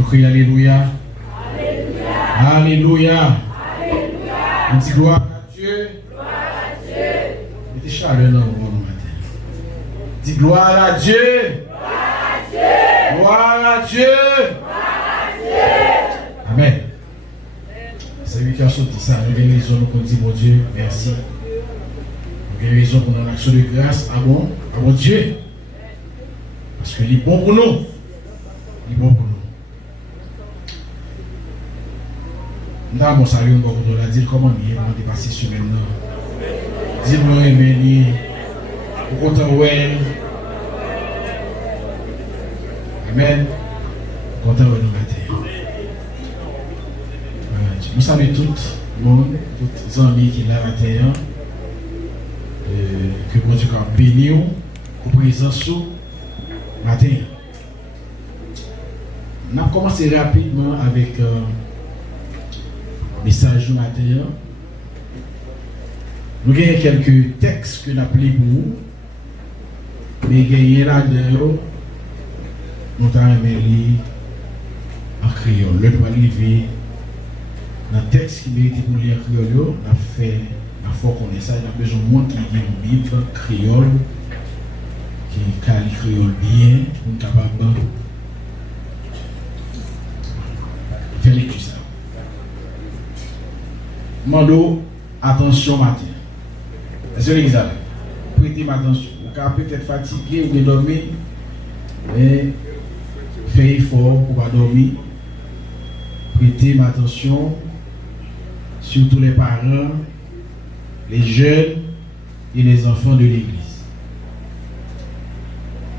Nous crions Alléluia. Alléluia. On dit gloire à Dieu. Mettez chaleur dans le matin. Dis gloire à Dieu. Gloire à Dieu. Amen. C'est lui qui a sorti ça. Nous avons raison pour dire mon Dieu, merci. Nous avons raison pour notre action de grâce à mon Dieu. Parce qu'il est bon pour nous. Il est bon pour nous. Nous avons salué encore pour nous dire comment il est passé sur maintenant. Dis-moi, Amélie, pour autant, ouais. Amen. Content de nous mettre. Nous saluons tout le monde, tous les amis qui sont là à l'intérieur. Que bon Dieu a béni pour présence matin. On a commencé rapidement avec un message du matin. Nous avons quelques textes que nous avons appelés pour vous. Mais il y a là-dedans, nous avons mis en créole. Le droit arrivé dans le texte qui mérite pour lire en créole, on a fait la fois qu'on est ça, il y a besoin de monde qui lit une Bible créole, qui lit créole bien, pour être capable de faire lecture ça. Mando, attention matin. Est-ce que Elisabeth, prêtez attention. Vous pouvez peut-être fatigué ou dormir, mais faites effort pour ne pas dormir. Prêtez attention, surtout les parents, les jeunes et les enfants de l'église.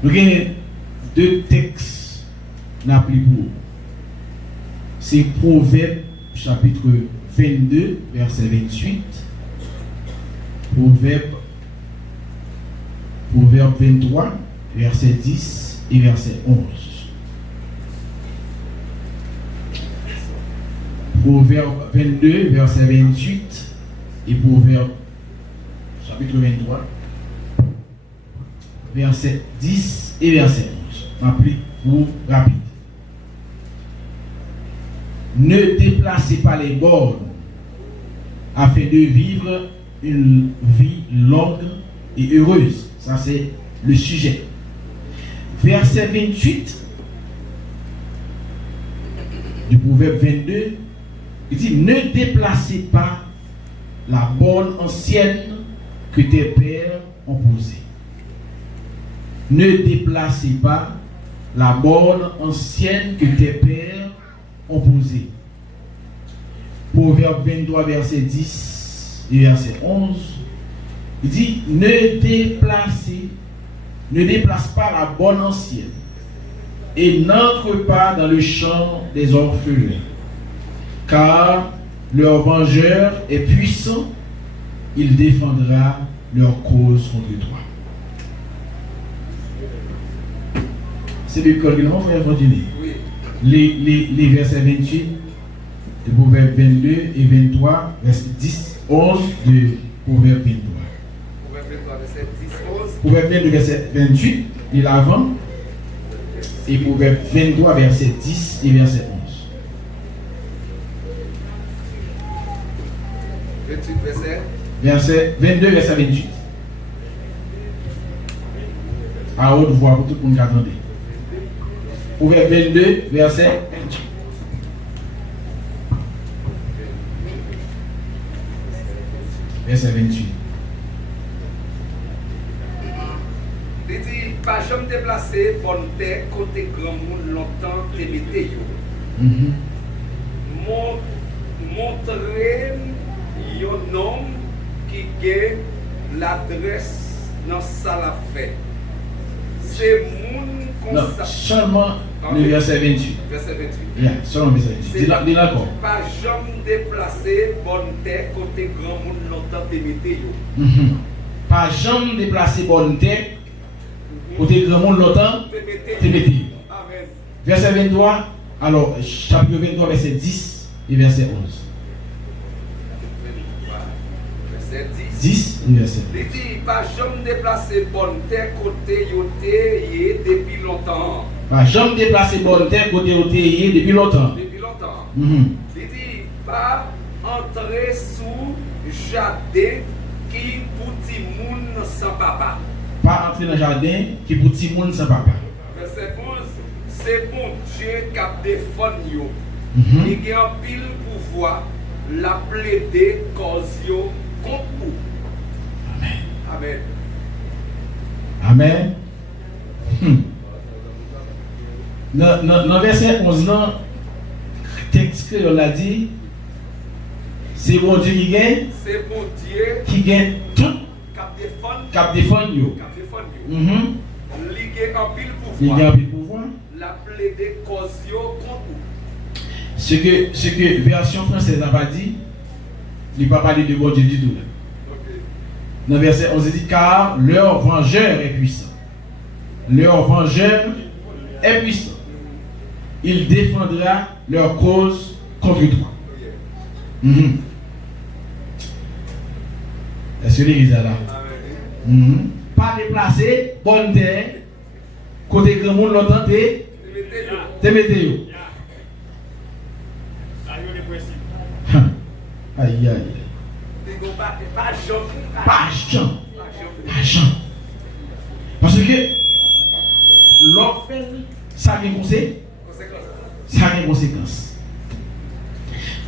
Nous avons deux textes pour vous. C'est Proverbe chapitre 22, verset 28. Proverbe 23, verset 10 et verset 11. Proverbe 22, verset 28 et Proverbe chapitre 23, verset 10 et verset 11. M'applique pour rapide. Ne déplacez pas les bornes afin de vivre une vie longue et heureuse. Ça, c'est le sujet. Verset 28 du Proverbe 22, il dit, ne déplacez pas la borne ancienne que tes pères ont posée. Ne déplacez pas la borne ancienne que tes pères ont posée. Proverbe 23, verset 10 et verset 11, il dit, ne déplace pas la borne ancienne et n'entre pas dans le champ des orphelins, car leur vengeur est puissant, il défendra leur cause contre toi. C'est le code que nous allons continuer. Les versets 28, de Proverbe 22 et 23, verset 10, 11 de Proverbe 23. Proverbe 22, verset 28, et l'avant, et Proverbe 23, verset 10 et verset 11. 28 verset. Verset 22, verset 28. À haute voix pour tout le monde qui attendait. Proverbe 22, verset 28. Verset 28. Il dit, pas jamais déplacé, bonne terre, côté grand monde, longtemps, te mettez yo. Montrer un homme qui a l'adresse dans sa la fait. C'est moun comme ça. Seulement le verset 28. Verset 28. Yeah, seulement le verset 28. Dis là quoi. Pas jamais déplacé, bonne terre, côté grand monde, longtemps, te mettez yo. Pas jamais déplacer bonne terre, côté grand monde, longtemps, te mettez. Amen. Verset 23, alors chapitre 23, verset 10 et verset 11. Verset 10. 10 verset. Il dit, pas jamais déplacer bonne terre côté yoté depuis longtemps. Pas jamais déplacer bonne terre côté yoté depuis longtemps. Depuis longtemps. Mhm. Il dit, pas entrer sous jardin qui pour petit monde sans papa. Pas entrer dans le jardin qui pour petit monde sans papa. Verset 11, c'est bon Dieu qui a défendu yo. Mhm. Il a un pile pouvoir la plaider cause yo contre vous. Amen. Amen. Amen. Dans verset 11, non, texte que on l'a dit, c'est bon Dieu qui gagne, C'est bon Dieu qui gagne tout, qui a défendu qui défend yo. Mhm. Il a un pile Il y a pouvoir un pouvoir. la plaider cause yo contre vous. Ce que version française n'a pas dit, il n'a pas parlé de bon Dieu du tout. Ok. Dans le verset 11, il dit car leur vengeur est puissant. Leur vengeur est puissant. Il défendra leur cause contre toi. Mhm. Est-ce que l'église est là? Amen. Mhm. Pas déplacé, bonne terre, côté grand monde, l'entend, te mettez yo. Aïe aïe. Pas jamais. Pas Jean. Pas Jean. Parce que l'homme fait, ça a une conséquence. Ça a une conséquence.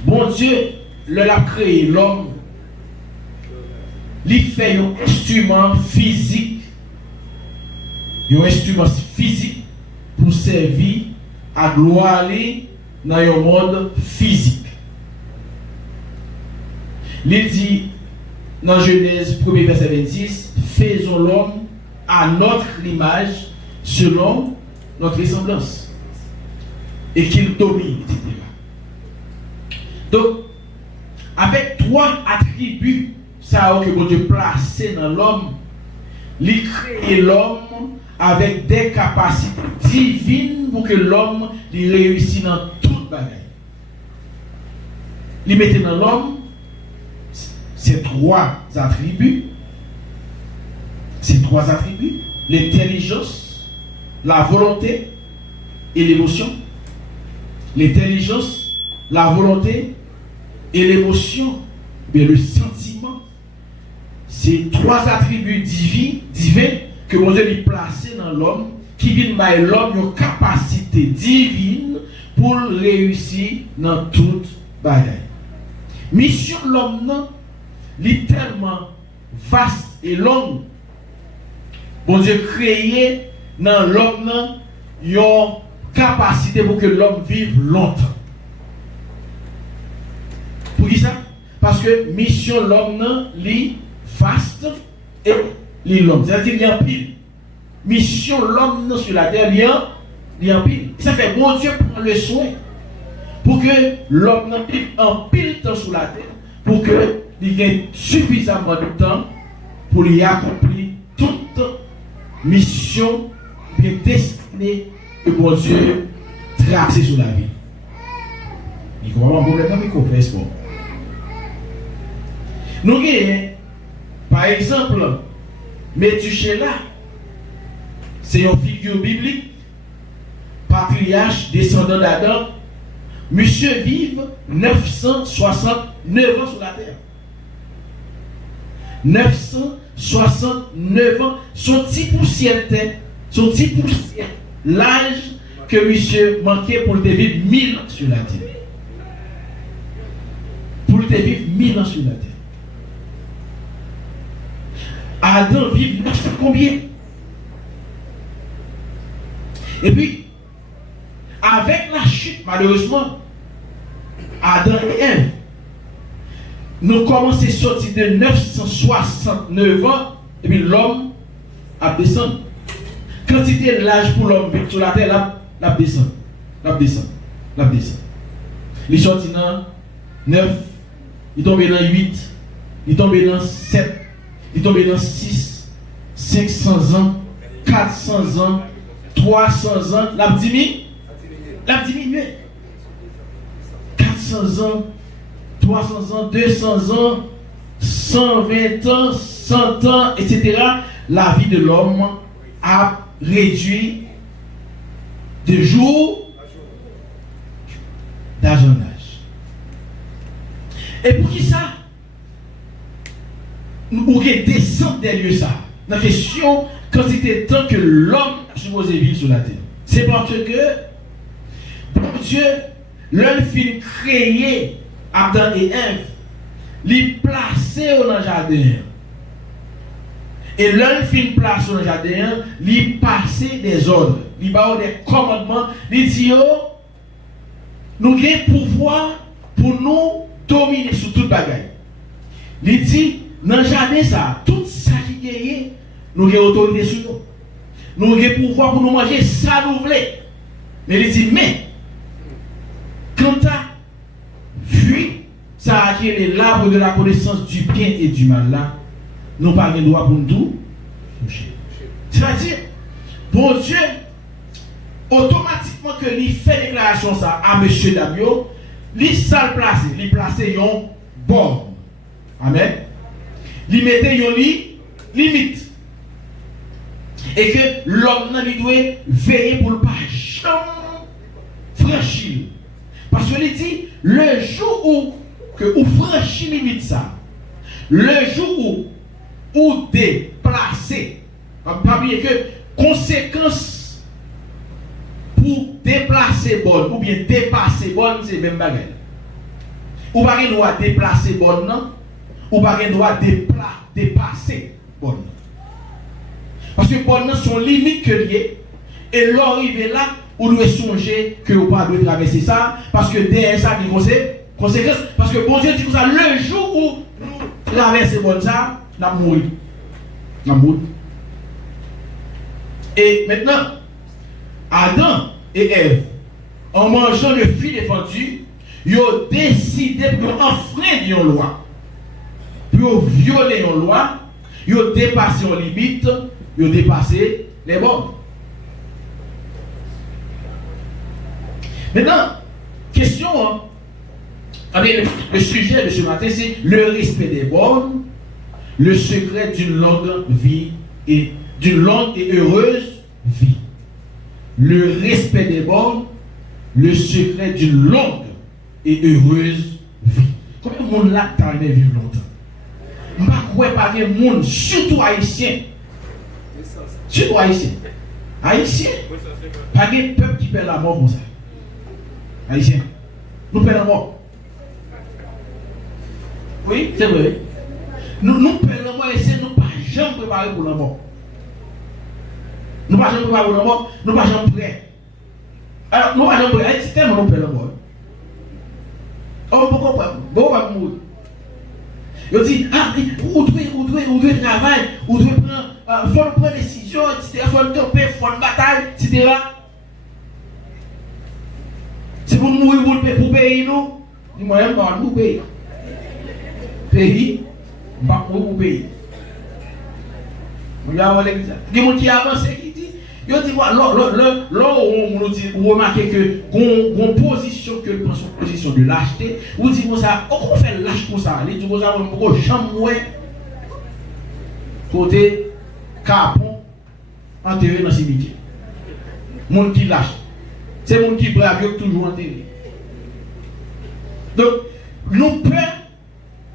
Bon Dieu, le l'a créé l'homme, il fait un instrument physique, pour servir à gloire dans un monde physique. Il dit dans Genèse 1er verset 26, faisons l'homme à notre image, selon notre ressemblance, et qu'il domine, etc. Donc, avec trois attributs, ça que bon Dieu placé dans l'homme, il crée l'homme avec des capacités divines pour que l'homme réussisse dans toute bagaille. Il mettait dans l'homme ces trois attributs, l'intelligence, la volonté et l'émotion. L'intelligence, la volonté et l'émotion, mais le sentiment, c'est trois attributs divins que mon Dieu a placés dans l'homme, qui viennent par l'homme une capacité divine pour réussir dans toute bagaille. Mission de l'homme, non, est tellement vaste et longue. Bon Dieu créé dans l'homme une capacité pour que l'homme vive longtemps. Pour qui ça? Parce que mission de l'homme est vaste et longue. C'est-à-dire qu'il y a un pile. Mission de l'homme sur la terre, il y a un pile. Ça fait bon Dieu prend le soin pour que l'homme vive un pile temps sur la terre, pour que il ait suffisamment de temps pour y accomplir toute mission bien destinée que bon Dieu tracé sur la vie. Il faut avoir un problème dans le micro-presse. Nous avons, par exemple, Métuséla, c'est une figure biblique, patriarche, descendant d'Adam. Monsieur vive 969 ans sur la terre. 969 ans, son petit poussière, l'âge que monsieur manquait pour le vivre 1000 ans sur la terre. Pour le vivre 1000 ans sur la terre. Adam vit 900 combien? Et puis, avec la chute, malheureusement, Adam et Ève, nous commençons à sortir de 969 ans, et puis l'homme a descendu. Quand c'était l'âge pour l'homme sur la terre, la descend. Il est sorti dans 9, il tombe dans 8, il tombe dans 7, il tombe dans 6, 500 ans, 400 ans, 300 ans, l'a diminué. 400 ans, 300 ans, 200 ans, 100 120 ans, 100 ans, etc., la vie de l'homme a réduit de jour d'âge en âge. Et pour qui ça? Nous descendre des lieux ça. La question, quand c'était temps que l'homme a supposé vivre sur la terre. C'est parce que, bon Dieu, l'homme fin créé Adam et Ève, les placer dans le jardin. Et l'homme fin placé dans le jardin, les passer des ordres, les bailler des commandements, les dire, nous avons pouvoir pour nous dominer sur toute bagaille. Il dit, dans le jardin, ça, tout ça qui est, nous avons autorité sur nous. Nous avons pouvoir pour nous manger ça nous voulons. Mais il dit, mais, quand tu as fui, ça qui est l'arbre de la connaissance du bien et du mal là, nous n'avons pas le droit pour nous toucher. C'est-à-dire, bon Dieu, automatiquement que lui fait déclaration ça à M. Damio, lui s'est placé, lui placé une borne. Amen. Lui mettait une limite. Et que l'homme lui doit veiller pour ne pas franchir. Parce que il dit, le jour où vous franchissez limite ça, le jour où déplacer, pas oublier que conséquence pour déplacer bonne ou bien dépasser bonne, c'est même bagarre. Ou pas le droit déplacer bonne, non? Ou pas le droit dépasser bonne. Parce que bonne sont limites que liées. Et l'arrivée là, vous devez songer que vous ne pouvez pas traverser ça. Parce que derrière ça, il y a conséquences. Parce que bon Dieu dit que ça, le jour où nous traversons bonne ça, nous allons mourir. Nous allons mourir. Et maintenant, Adam et Ève, en mangeant le fruit défendu, ils ont décidé de enfreindre une loi. Pour violer une loi, ils ont dépassé les limites, ils ont dépassé les bornes. Maintenant, question, le sujet de ce matin, c'est le respect des bornes, le secret d'une longue vie et d'une longue et heureuse vie. Le respect des bornes, le secret d'une longue et heureuse vie. Combien de monde là t'as aimé vivre longtemps? Je ne crois pas de monde, surtout haïtien. Surtout haïtien. Haïtien, pas de peuple qui perd la mort comme ça. Haïtien. Nous perdons la mort. Oui, c'est vrai. Nous perdons la mort et c'est nous pas jamais préparés pour la mort. Nous ne sommes pas jamais préparés pour la mort, nous ne sommes pas jamais prêts. Alors, nous ne sommes pas jamais prêts. C'est tellement nous perdons la mort. Oh, pourquoi pas mourir? Ils disent, ah, vous devez travailler, vous devez prendre des décisions, etc. Il faut camper, il faut une bataille, etc. C'est pour mourir pour payer nous. Dis moi, je ne vais pas payer. Pays, je ne vais pas mourir pour payer. Regardez l'église. Il y a des gens qui avancent et qui disent, ils disent, là où on remarque que une position que prend son position de lâcheté, vous dites comme ça, on fait lâche comme ça, les dit comme ça, on ne peut jamais côté capon enterré dans le cimetière. Monde qui lâche. C'est monde qui brave toujours enterré. Donc, nous pouvons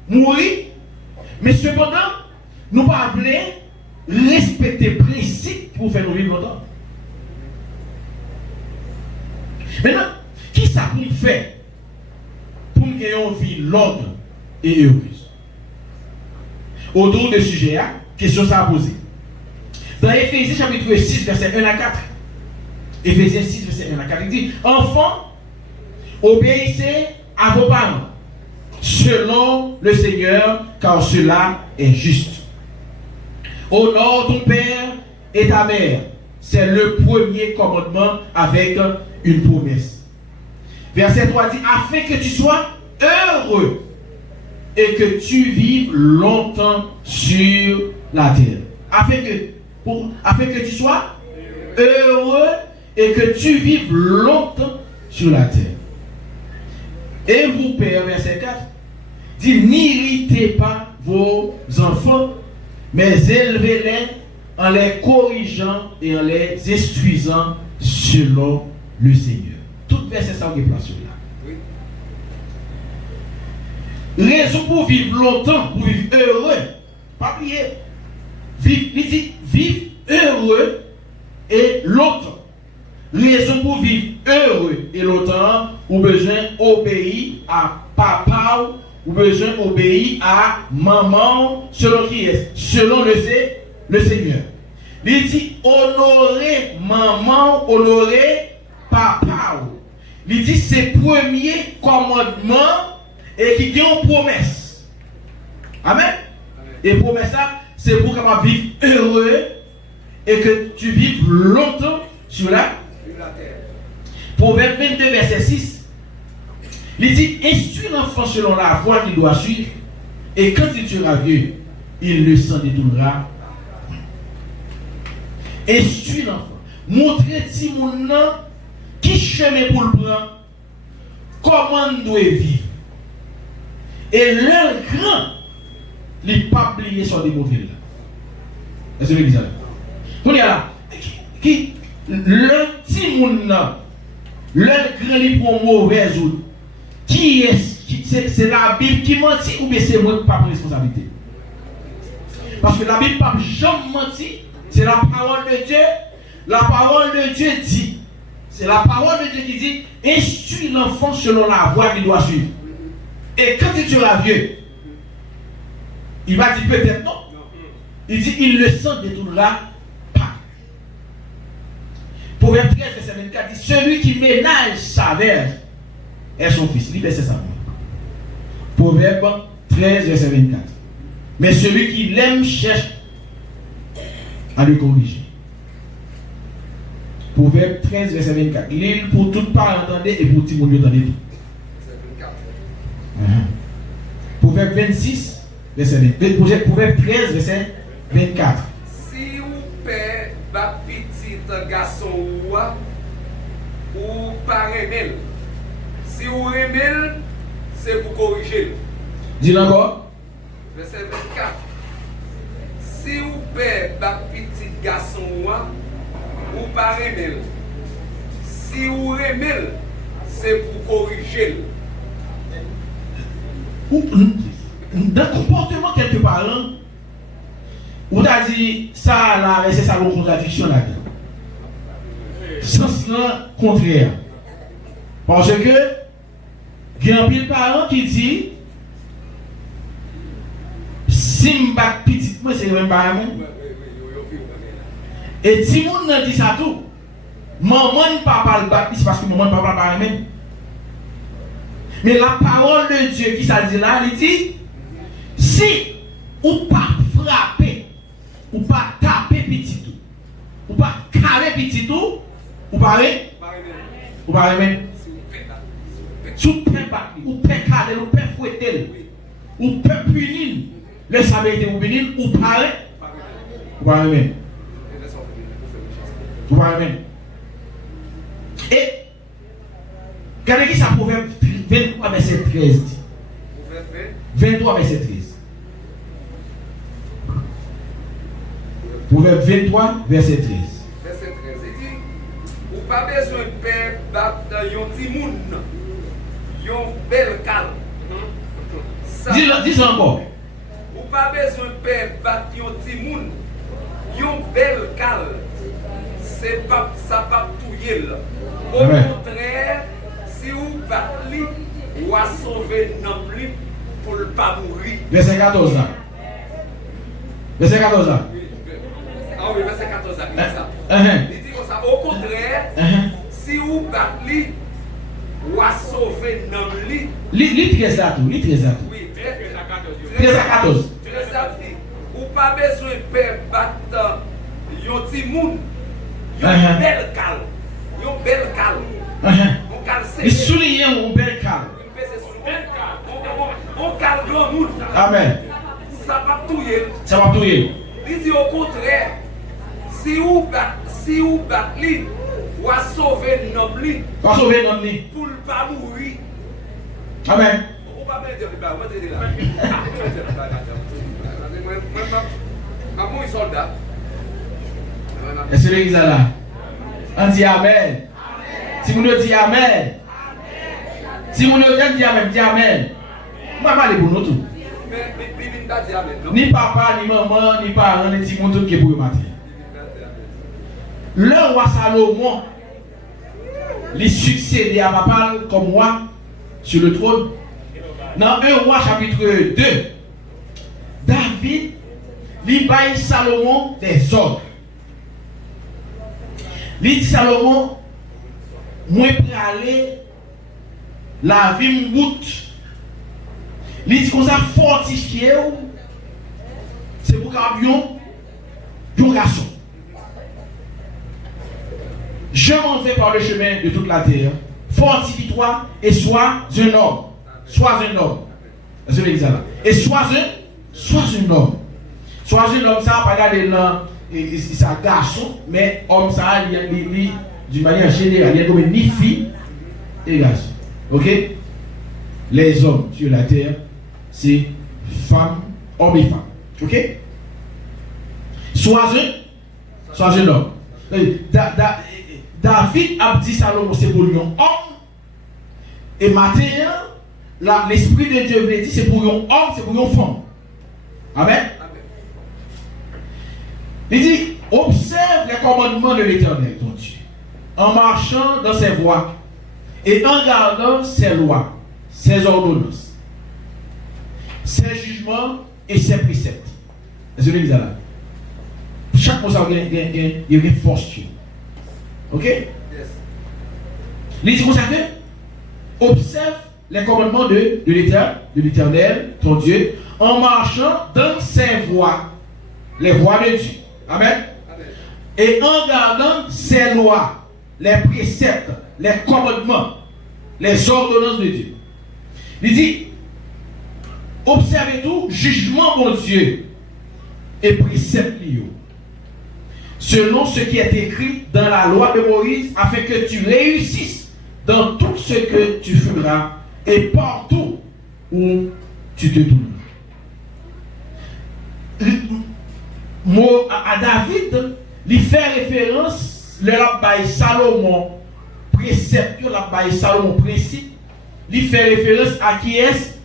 mourir, mais cependant, nous ne pouvons pas respecter les principes pour faire nous vivre longtemps. Maintenant, qui ça pour faire pour nous gagner une vie longue et heureuse? Autour de ce sujet, question ça à poser. Dans Éphésiens chapitre 6, verset 1 à 4, Éphésiens 6, verset 1 à 4, il dit, enfants, obéissez à vos parents, selon le Seigneur, car cela est juste. Honore ton père et ta mère. C'est le premier commandement avec une promesse. Verset 3 dit, afin que tu sois heureux et que tu vives longtemps sur la terre. Afin que tu sois heureux et que tu vives longtemps sur la terre. Et vous, Père, verset 4, dit, n'irritez pas vos enfants, mais élevez-les en les corrigeant et en les instruisant selon le Seigneur. Tout verset ça qui est placé là. Oui. Raison pour vivre longtemps, pour vivre heureux. Pas oublier. Vivre heureux et longtemps. Raison pour vivre heureux et longtemps, ou besoin obéir à papa, ou besoin obéir à maman, selon qui est? Selon le Seigneur. Il dit honorer maman, honorer papa. Il dit c'est premier commandement et qui ont une promesse. Amen. Et promesse ça, c'est pour qu'on vive heureux et que tu vives longtemps sur la terre. Proverbe 22, verset 6. Il dit instruis l'enfant selon la voie qu'il doit suivre, et quand il sera vieux, il ne s'en détournera. Instruis l'enfant. Montrez si mon nom qui chemin pour le prendre, comment on doit vivre. Et leur grand, les pas oublier sur des mots là. Est-ce que vous ça? On est là. Qui le petit monde là, leur grand les pour mauvais autres. Qui est c'est la Bible qui mentit ou bien c'est moi qui pas prendre responsabilité? Parce que la Bible pas jamais menti, c'est la parole de Dieu. La parole de Dieu dit, c'est la parole de Dieu qui dit, instruis l'enfant selon la voie qu'il doit suivre. Et quand il sera vieux, il va dire peut-être non. Il dit, il ne s'en détournera pas. Proverbe 13, verset 24 dit, celui qui ménage sa verge est son fils. Il verset ça. Proverbe 13, verset 24. Mais celui qui l'aime cherche à le corriger. Proverbe 13, verset 24. L'île pour tout parent entendez et pour tout le monde entendez tout. Proverbe 26, verset 24. Proverbe 13, verset 24. Si vous père va petit garçon ou pas remel. Si vous remel, c'est pour corriger. Dis encore. Verset 24. Si vous père va petit garçon ou pas remel. Si vous remel, c'est pour corriger. Dans le comportement quelque parents, on a dit ça là, c'est ça la contradiction là-dedans. Sens contraire. Parce que il y a un pile parent qui dit si je bats petit, moi c'est le même parent. Et si mon nan dit ça tout, maman ne papa le battre, c'est parce que maman ne papa pas même. Mais la parole de Dieu qui ça dit là, il dit si ou pas frapper, ou pas taper petit tout, ou pas caler petit tout, ou pas même. Sous peut battre, ou peut caler, ou peut fouetter, ou peut punir, le saber ou punir, ou pas même. Ou pas même. Et regardez qui ça Proverbe 23 verset 13 dit. 23 verset 13. Proverbe 23 verset 13. Verset 13, il dit, ou pas besoin de père battre yon ti moun, yon bel cal. Dis encore. Ou pas besoin de père battre yon ti moun, yon bel cal. C'est pas ça pas touyer là. Au contraire, si vous battez, vous allez sauver notre vie pour ne pas mourir. Verset 14 là. Verset 14 là. Ah oui, verset 14 là, il dit ça. Il dit comme ça. Au contraire, si vous battez, vous allez sauver notre vie. Lis 13 là tout. Lis 13 là tout. Oui, 13 à 14. 13 à 14. Ou pas besoin de faire battre yon ti moun. Yon bel cal. Yon bel cal. On cal c'est. Il souligne un bel cal. On cal grand moun. Amen. Ça va touyer. Ça va touyer. Il dit au contraire, si vous battez, vous sauver notre vie. Vous sauver notre vie. Pour ne pas mourir. Amen. Vous pas bien dire, là. Maman est soldat. Est-ce que l'église est là? On dit Amen. Si vous nous dites Amen. Si vous nous dites Amen, dis Amen. Moi, je vais aller pour nous tous. Ni papa, ni maman, ni parents, ni petit monde qui est pour le matin. Le roi Salomon, il succédé à papa comme moi sur le trône. Dans 1 roi chapitre 2, David, il baille Salomon des ordres. Il dit Salomon, moi prêt à aller la vie route. Il dit qu'on a fortifié, c'est pour un garçon. Je m'en vais par le chemin de toute la terre. Fortifie-toi et sois un homme. Sois un homme. C'est l'église là. Et sois un homme. Sois un homme, ça, pas regarder là, c'est un garçon, mais homme, ça, il d'une manière générale, il y a comme ni fille et garçon. Ok? Les hommes sur la terre, c'est femmes, hommes et femmes. Ok? Sois un homme. David a dit Salomon, c'est pour un homme. Et maintenant, l'Esprit de Dieu veut dire c'est pour un homme, c'est pour une femme. Amen. Il dit, observe les commandements de l'Éternel, ton Dieu, en marchant dans ses voies et en gardant ses lois, ses ordonnances, ses jugements et ses préceptes. C'est ce que là. Chaque fois, il y a une force. Ok? Yes. Il dit comme ça que observe les commandements de l'Éternel, ton Dieu, en marchant dans ses voies, les voies de Dieu. Amen. Amen. Et en gardant ses lois, les préceptes, les commandements, les ordonnances de Dieu. Il dit, observez tout, jugement mon Dieu, et préceptes liés, selon ce qui est écrit dans la loi de Moïse, afin que tu réussisses dans tout ce que tu feras et partout où tu te trouves. À David, il fait référence, le rabbin Salomon, précepte, le rabbin Salomon principe, il fait référence à qui est?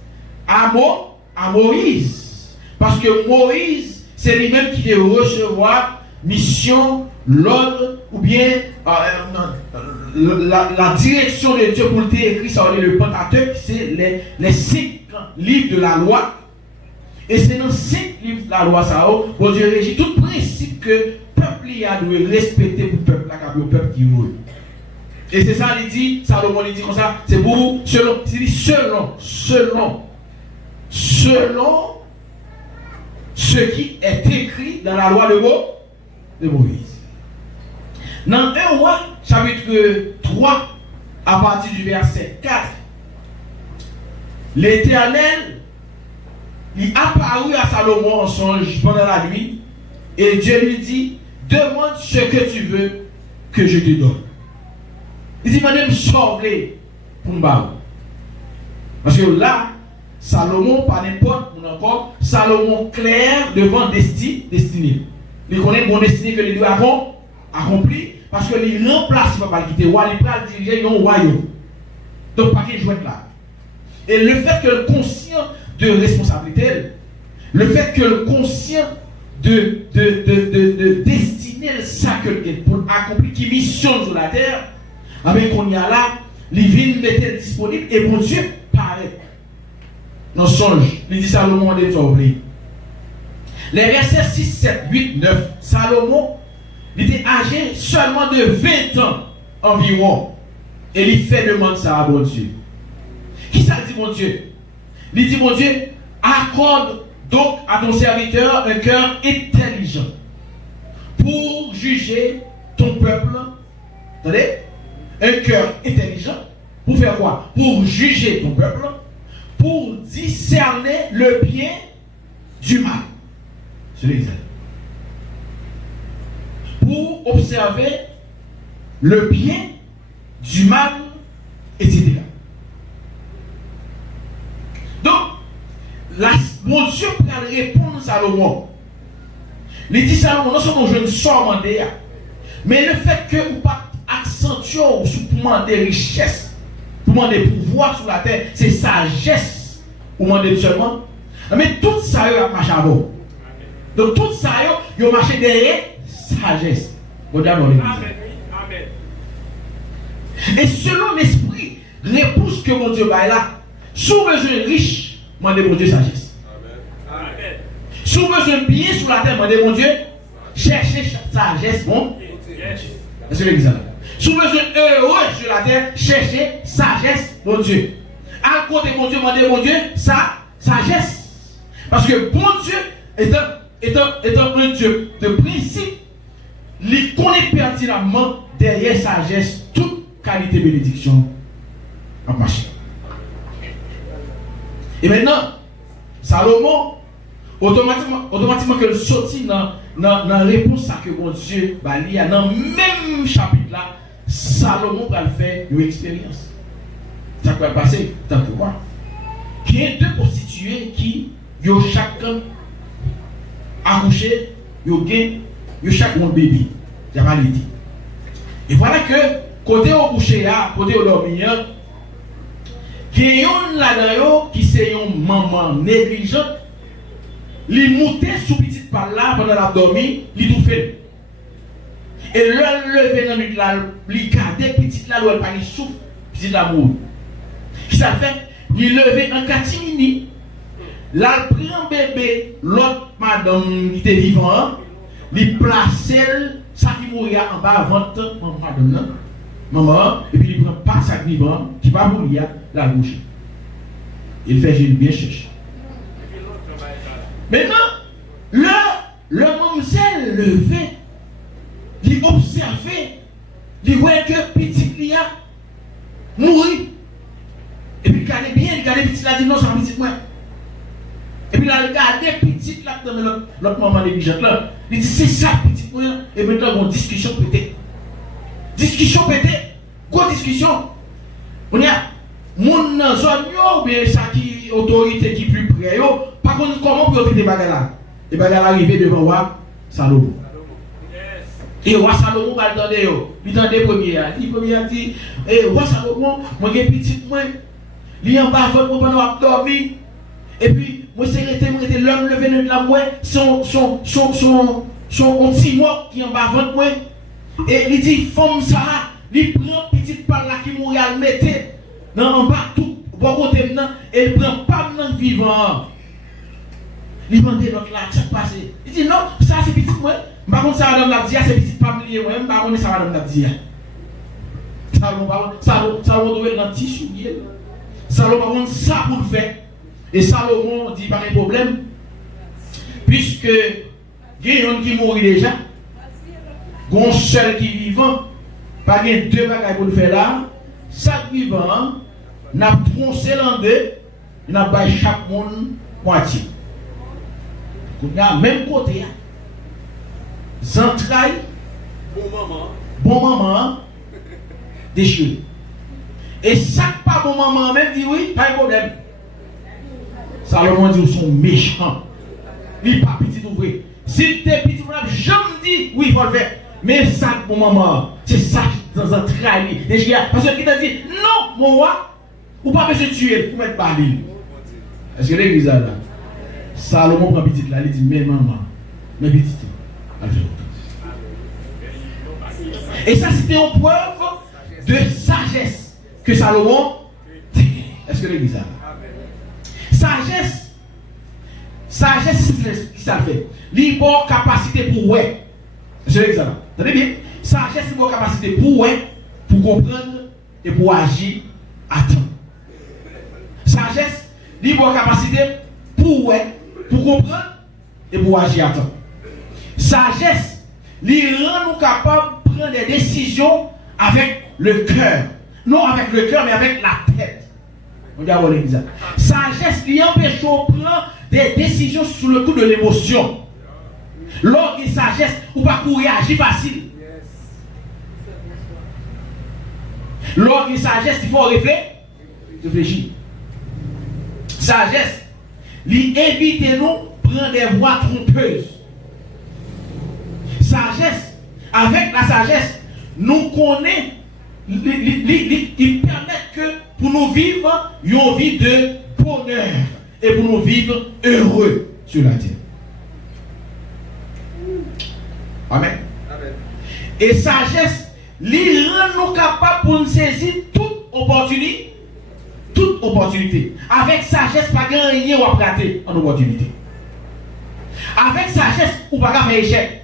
À Moïse. Parce que Moïse, c'est lui-même qui veut recevoir mission, l'ordre, ou bien la direction de Dieu pour écrire ça, le Pentateuque, c'est les 5 livres de la loi. Et c'est dans 5 livres de la loi, ça, bon Dieu régit tout principe que le peuple a dû respecter pour le peuple, le peuple qui roule. Et c'est ça, il dit, Salomon il dit comme ça, c'est pour, selon ce qui est écrit dans la loi de Moïse. Dans 1 roi, chapitre 3, à partir du verset 4, l'Éternel, il apparut à Salomon en songe pendant la nuit, et Dieu lui dit, demande ce que tu veux que je te donne. Il dit, madame, sauve-les pour me battre. Parce que là, Salomon, pas n'importe, encore, Salomon clair devant destinée. Il connaît mon destinée que les deux avons accompli, parce que il remplace pas par quitter roi, il peut diriger un royaume. Donc, pas qu'il joue là. Et le fait que le conscient de responsabilité, le fait que le conscient de destiner ça que pour accomplir qui mission sur la terre, avec qu'on y a là, les vignes mettaient disponibles et mon Dieu paraît. Dans songe, il dit Salomon est sauvé. Les versets 6, 7, 8, 9, Salomon, il était âgé seulement de 20 ans environ. Et il fait demande ça à mon Dieu. Qui ça dit mon Dieu? Il dit mon Dieu, accorde donc à ton serviteur un cœur intelligent pour juger ton peuple. Attendez? Un cœur intelligent pour faire quoi? Pour juger ton peuple, pour discerner le bien du mal. C'est l'exemple. Pour observer le bien du mal, etc. Salomon. Il dit Salomon, non seulement je ne sors demander, mais le fait que vous pas accentuer pour demander richesse, pour demander pouvoir sur la terre, c'est sagesse pour demander seulement. Mais tout ça, il a marché avant. Donc tout ça, il a marché derrière sagesse. Amen. Et selon l'esprit, l'épouse que mon Dieu va là, sous besoin riche, demandez mon Dieu sagesse. Amen. Sous besoin bien sur la terre, demandez mon Dieu, cherchez sagesse, bon. Est-ce que l'église là? Sous besoin heureux sur la terre, cherchez sagesse, mon Dieu. À côté mon Dieu, demandez mon Dieu, sagesse. Parce que bon Dieu étant un Dieu de principe, il connaît pertinemment derrière sagesse toute qualité bénédiction en marché. Et maintenant, Salomon, automatiquement que le sorti dans la réponse à que mon Dieu va lire, dans le même chapitre là, Salomon va le faire une expérience. Ça peut passer, tant que voir. Il y a deux prostituées qui, ont chacun accouché, ils ont chacun un bébé. Il n'y a pas l'idée. Et voilà que, côté au coucher, côté au dormir, il y a une là-dedans qui c'est une maman négligente, il montait sous petite par là pendant la dormi, il tout fait. Et le lever dans la nuit là, il gardait petite là, elle pas souffle, petite l'amour. Qui ça fait? Il levé en catimini, là, il prend bébé, l'autre madame qui était vivante, il plaçait ça qui mourir en bas avant maman, et puis il prend pas ça qui vivant, qui va mourir, la bouche. Il fait j'ai bien chercher. Maintenant, le mamselle levé, il observait, il voyait que petit Lia mourit. Et puis il regardait bien, il regardait petit là, dit non, c'est un petit moi. Et puis il a regardé petit là dans l'autre maman négligente là. Il dit c'est ça petit moi. Et maintenant, on discussion peut-être. Discussion peut-être. Quoi discussion? On y a mon zone ou bien ça qui autorité qui plus près yo. Par contre, comment pour des bagages là? Les bagages arrivés devant roi Salomon. Et roi Salomon va le donner yo. Il donne des premiers. Il premier dit roi Salomon, moi j'ai petit moi. Il en bas avant pour pendant dormir. Et puis moi c'est l'homme levé de la moi son petit mot qui en bas avant moi. Et il dit femme ça, il prend petite part là qui mourit à le mettre en bas tout bon côté maintenant et il prend pas maintenant vivant. Il demande l'autre là, ça passe. Il dit non, ça c'est petit moi. Par contre ça madame l'a dit, c'est petit pas lié moi, même pas connait ça madame l'a dit. Salomon doit dans petit soulier. Salomon par contre ça pour le faire. Et Salomon dit pas de problème puisque il y a un qui mourit déjà. Gon seul qui vivant, pas bien deux bagages pour le faire là. Chaque vivant, n'a poncé l'en deux, n'a pas chaque monde moitié. Même côté, entrailles, bon maman, déchiré. Et chaque pas bon maman même dit oui, pas de problème. Salomon dit ils sont méchants. Il pas petit ouvrier. Si tu es petit ouvrier, je me dis oui, il faut le faire. Mais ça, mon maman, c'est ça dans un trahi. Parce que qui t'a dit, non, mon roi, ou pas me tuer pour mettre par l'île. Est-ce que l'église là? Salomon prend petite là, il dit, mais maman, mais petite, elle fait autant. Et ça, c'était une preuve de sagesse que Salomon. Est-ce que l'église là? Sagesse, c'est ce qui ça fait. Libre capacité pour ouais. Est-ce que l'église là? Tenez bien, sagesse c'est une capacité pour comprendre et pour agir à temps. Sagesse, libre capacité pour comprendre et pour agir à temps. Sagesse, il rend nous capables de prendre des décisions avec le cœur. Non avec le cœur, mais avec la tête. Regardez l'église. Sagesse, il empêche de prendre des décisions sous le coup de l'émotion. L'ordre de sagesse, ou pas courir agir facile. L'ordre de sagesse, il faut réfléchir. Sagesse, il évite nous prend des voies trompeuses. Sagesse, avec la sagesse, nous connaissons, ils permettent que pour nous vivre une vie de bonheur et pour nous vivre heureux sur la terre. Amen. Amen. Et sagesse, lui rend nous capables pour nous saisir toute opportunité. Toute opportunité. Avec sagesse, pas rien ou à rater en opportunité. Avec sagesse, ou pas faire échec.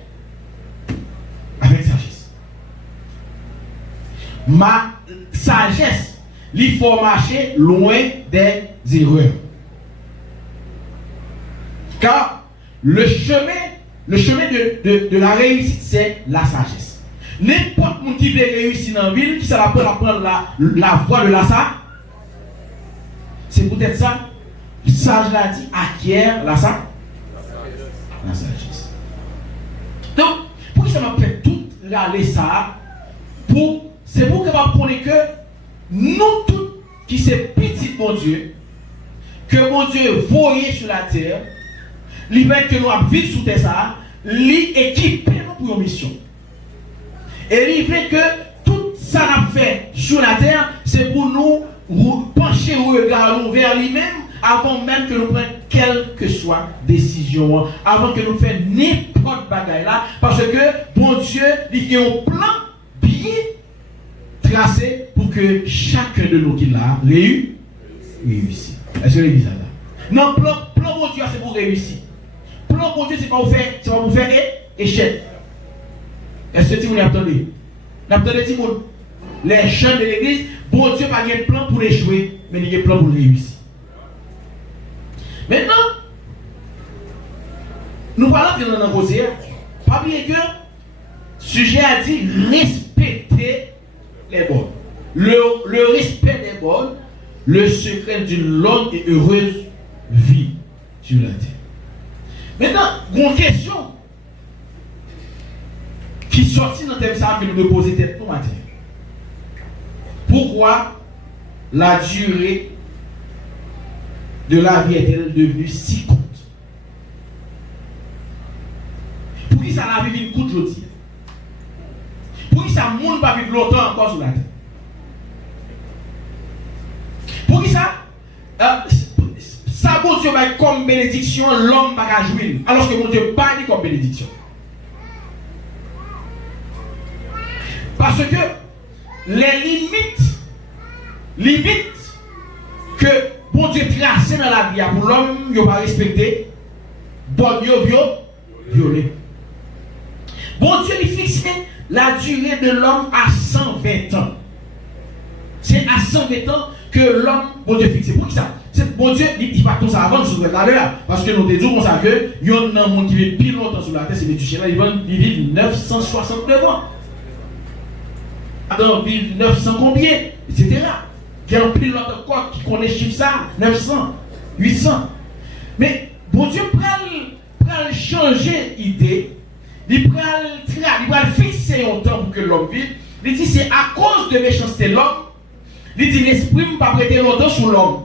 Avec sagesse. Ma sagesse, il faut marcher loin des erreurs. Car le chemin de la réussite, c'est la sagesse. N'importe qui veut réussir dans la ville, qui ça va prendre la voie de la sagesse. C'est peut-être ça. Sage l'a dit, acquiert la sagesse. La sagesse. Donc, pour que ça m'a fait tout aller ça, c'est pour que m'a prendre que nous tous qui sommes petits, mon Dieu, que mon Dieu voyait sur la terre, lui met que nous avons vivre sous terre ça, lui équiper nous pour une mission. Et il veut que tout ça n'a fait sur la terre, c'est pour nous pencher le regard vers lui-même avant même que nous prenions quelle que soit décision, avant que nous fassions n'importe bagaille là, parce que bon Dieu, il y a un plan bien tracé pour que chacun de nous qui l'a réussi. Est-ce que l'église là? Non, plan bon Dieu c'est pour réussir. Plan bon Dieu c'est pas pour faire échec. Est-ce que vous l'entendez? L'entendez tout le monde? Les jeunes de l'église, bon Dieu n'a pas de plan pour échouer, mais il y a un plan pour réussir. Maintenant, nous parlons de notre cause. Pas oublier que le sujet a dit respecter les bonnes. Le respect des bonnes, le secret d'une longue et heureuse vie sur la terre. Maintenant, une question qui sortit dans le thème ça que nous devons poser tête pour matin. Pourquoi la durée de la vie est-elle devenue si courte? Pour qui ça la vie une courte aujourd'hui? Pour qui ça ne monde pas vivre longtemps encore sur la terre? Pour qui ça bon Dieu va comme bénédiction, l'homme va jouir, alors que mon Dieu pas dit comme bénédiction. Parce que les limites que bon Dieu tracé dans la vie pour l'homme, il ne va pas respecter, bon Dieu violer. Bon Dieu lui fixe la durée de l'homme à 120 ans. C'est à 120 ans que l'homme, bon Dieu fixe. Pour qui ça? C'est bon Dieu, il va tout ça avant sur tout à l'heure. Parce que nous te disons comme ça que il y a un monde qui vit plus longtemps sur la terre, c'est Métuchéla, il vit 969 ans. Adam vit 900 combien, etc. Il y a un pilote encore qui connaît chiffre ça, 900, 800. Mais bon Dieu peut changer d'idée, il peut fixer un temps pour que l'homme vive. Il dit c'est à cause de méchanceté de l'homme, il dit l'esprit ne peut pas prêter longtemps sur l'homme.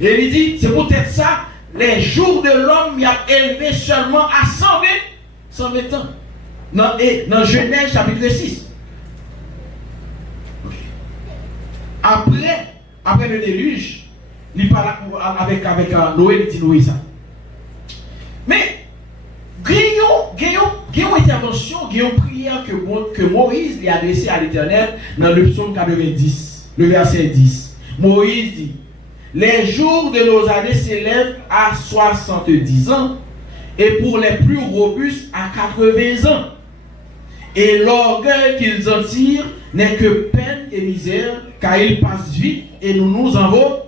Et il dit c'est peut-être ça, les jours de l'homme il a élevé seulement à 120 ans. Dans Genèse chapitre 6. Après le déluge, il parle avec Noé, il dit Noé ça. Mais, il y a une intervention, il y a une prière que Moïse lui a adressée à l'Éternel dans le psaume 90, le verset 10. Moïse dit, les jours de nos années s'élèvent à 70 ans et pour les plus robustes à 80 ans. Et l'orgueil qu'ils en tirent n'est que peine et misère, car ils passent vite et nous nous envolons.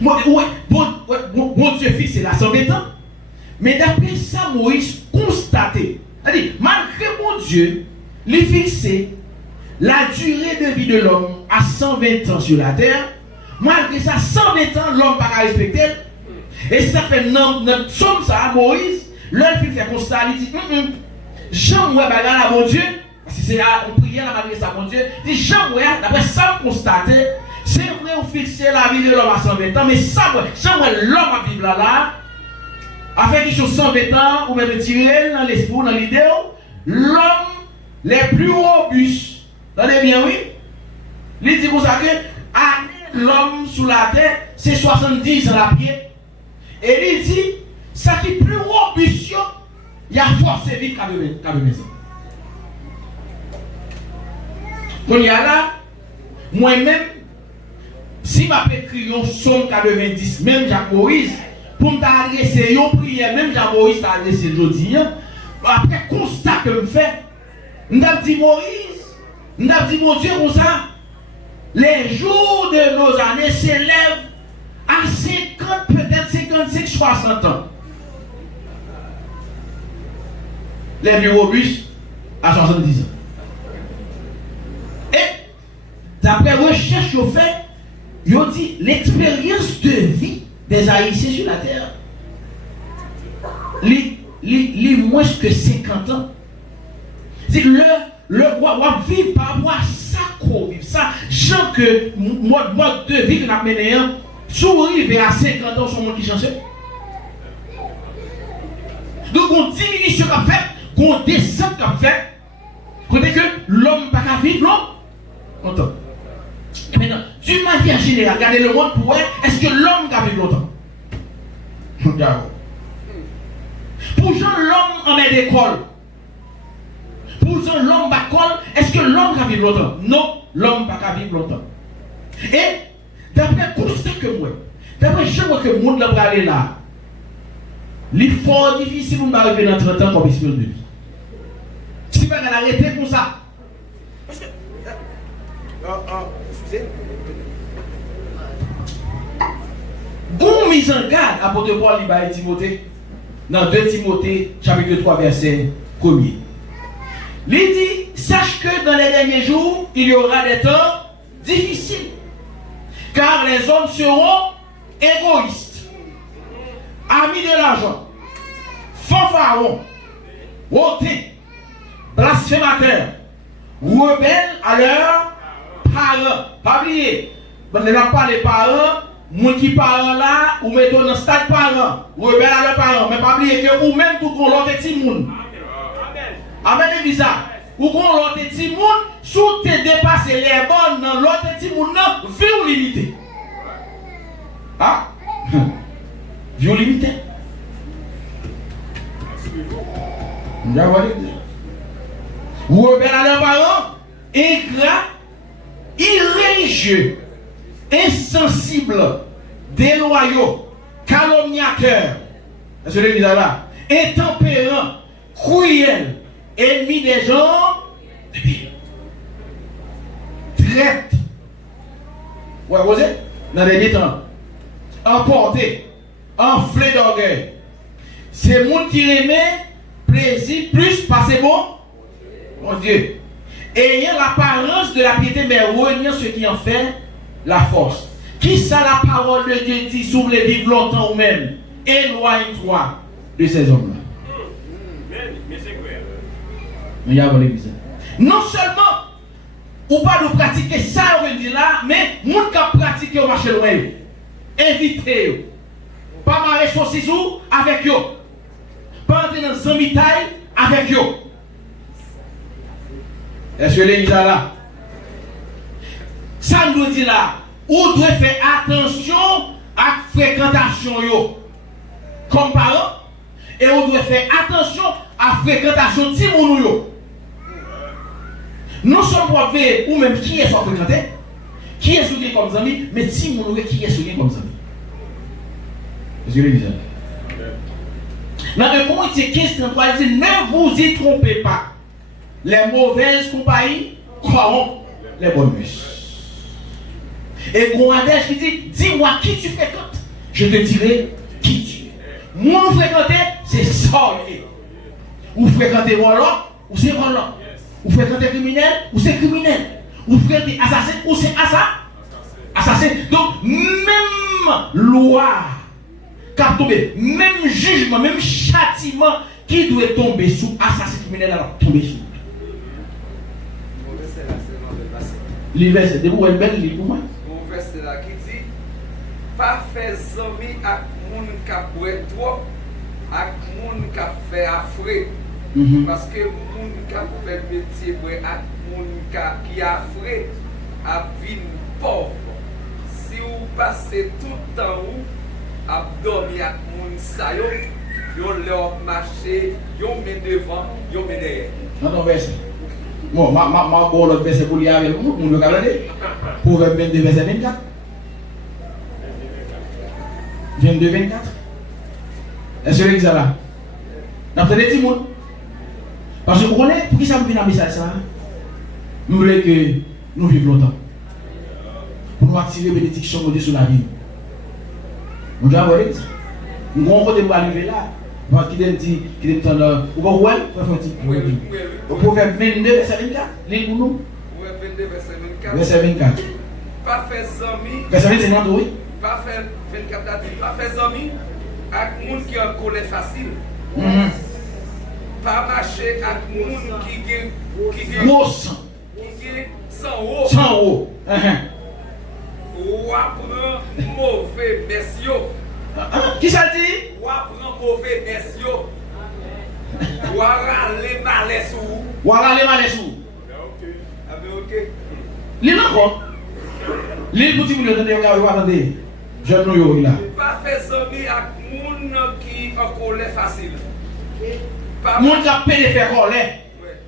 Mon Dieu fixe la 120 ans. Mais d'après ça, Moïse constatait, c'est-à-dire, malgré mon Dieu, il fixait la durée de vie de l'homme à 120 ans sur la terre, malgré ça, 120 ans, l'homme n'a pas respecté. Et ça fait notre somme ça, Moïse, l'homme fait un constat, il dit, Jean ouais bagarre à mon Dieu, parce que c'est une prière malgré ça mon Dieu, dit Jean ouais, d'après ça constater, C'est vrai, on fixe la vie de l'homme à 120 ans, mais ça, l'homme à vivre là, avec quelque chose 120 ans, ou même tirer dans l'esprit, dans l'idée, l'homme les plus robustes, attendez bien, oui, il dit comme ça que l'homme sous la terre, c'est 70 ans à pied. Et il dit, ça qui est plus robuste, il y a force vivre qu'à de maison. Quand il y a là, moi-même, si je écrit un somme 90, même Jacques Moïse, pour m'adresser une prière, même Jacques Moïse t'a adressé aujourd'hui, après constat que je fais, je dit Moïse, je dit mon Dieu comme ça, les jours de nos années s'élèvent à 50, peut-être 55, 60 ans. Les plus robustes à 70 ans. Et d'après recherche au fait, ils ont dit l'expérience de vie des Haïtiens sur la terre, les moins que 50 ans. C'est le roi vivre par rapport à ça qu'on vit, ça, genre que mode de vie qu'on a mené, sourire à 50 ans, son monde qui change. Donc on diminue ce qu'on fait, qu'on descend qu'on fait, côté que l'homme pas qu'à vivre longtemps. Et maintenant, d'une manière générale, regardez le monde pour est-ce que l'homme va vivre longtemps? Regarde. Pour Jean, l'homme en met d'école. Pour Jean, l'homme va colle, est-ce que l'homme va vivre longtemps? Non, l'homme va pas vivre longtemps. Et d'après constat que moi, d'après je vois que le monde va aller là, il est fort difficile pour m'arriver dans 30 ans comme expérience de vie. Si pas qu'elle arrêter comme ça. Parce que. Excusez. Gon mise en garde à Paul et Timothée dans 2 Timothée chapitre 3 verset 1er. Il dit, sache que dans les derniers jours, il y aura des temps difficiles. Car les hommes seront égoïstes, amis de l'argent, fanfarons, hautés, blasphémateurs, rebelles à leurs parents. Pas oublier, on ne n'a pas les parents, moi qui parle là, ou mettons dans le stade parents, rebelles à leurs parents. Mais pas oublier que ou même tout le monde est petit monde. Amen, c'est bizarre. Ou qu'on l'autre petit monde, sous te dépasser les bonnes dans l'autre petit monde, non, vie ou limité. Ah? Vie ou limité. Ou rebelle à leurs parents, ingrat, irréligieux, insensible, déloyaux, calomniateurs. Est-ce que je dis là? Intempérant, cruel. Ennemi des gens de bien. Traite. Ouais, vous êtes dans les derniers temps. Emporté. Enflé d'orgueil. C'est le monde qui remet plaisir plus parce que bon. Mon Dieu. Ayant l'apparence de la piété, mais reniant ce qui en fait la force. Qui ça la parole de Dieu dit, s'ouvre les vivre longtemps ou même. Éloigne-toi de ces hommes-là. Non seulement ou pas de pratiquer ça on dit là, mais moun qui pratiquer au marché loin. Invitez-vous. Pas marrer sur sisou avec eux. Pas entrer dans le zamitaille avec eux. Est-ce que l'église là? Ça nous dit là, ou doit faire attention à la fréquentation yo. Comme parents, et on doit faire attention à la fréquentation de Timoun yo. Non seulement pour ou même qui est son fréquenté, qui est souillé comme ami, mais si mon qui est souillé comme ami. Je le dis. Dans le Corinthiens 15:33, il dit ne vous y trompez pas. Les mauvaises compagnies corrompent les bonnes mus. Et Goradèche qui dit dis-moi qui tu fréquentes, je te dirai qui tu es. Moi fréquenter, c'est ça. Ou fréquenter volant, ou c'est volant. Ou fréquenter criminel, ou c'est criminel. Ou fréquenter assassin, ou c'est assassin. Donc, même loi, cap tomber, même jugement, même châtiment qui doit tomber sous assassin criminel, alors tomber sous. L'hiver, c'est des belles livres pour moi. là qui dit pas faire amis avec moun ka boire trop, avec moun ka fait affreux. Parce que moun ka fait métier boire avec moun ka qui affreux a vie pauvre. Si vous passez tout le temps où à dormir avec moun sa yo leur marché, yo met devant, yo met derrière. Non, verset. Bon, ma bon l'autre verset pour lire avec vous, nous le regarder. Proverbe 22, verset 24. 22, 24. Est-ce que vous là? N'a pas dit monde. Parce que vous connaissez, pour qui ça me vient à message ça? Nous voulons que nous vivions longtemps. Pour nous attirer bénédiction sur la vie. Nous avons dit ça. Nous avons côté pour arriver là. Parce qu'il dit, vous voyez, au proverbe 22, verset 24, lisez pour nous. Proverbe 22, verset 24. Verset 24. Pas faire amis. Verset 24, oui. Pas faire 24, pas faire amis avec moun qui a colère facile. Pas marcher avec moun qui gros sang. Qui sans eau. Sans eau. Ou apprend mauvais messieurs. Qui ça dit? Ou apprend mauvais messieurs. Ou râler malais sous. Ou râler malais sous. Ah mais ok. L'île encore. L'île petit vous attendez. Je nous là. Pas faire amis avec moun qui a colère facile. Moun qui a payé faire colère.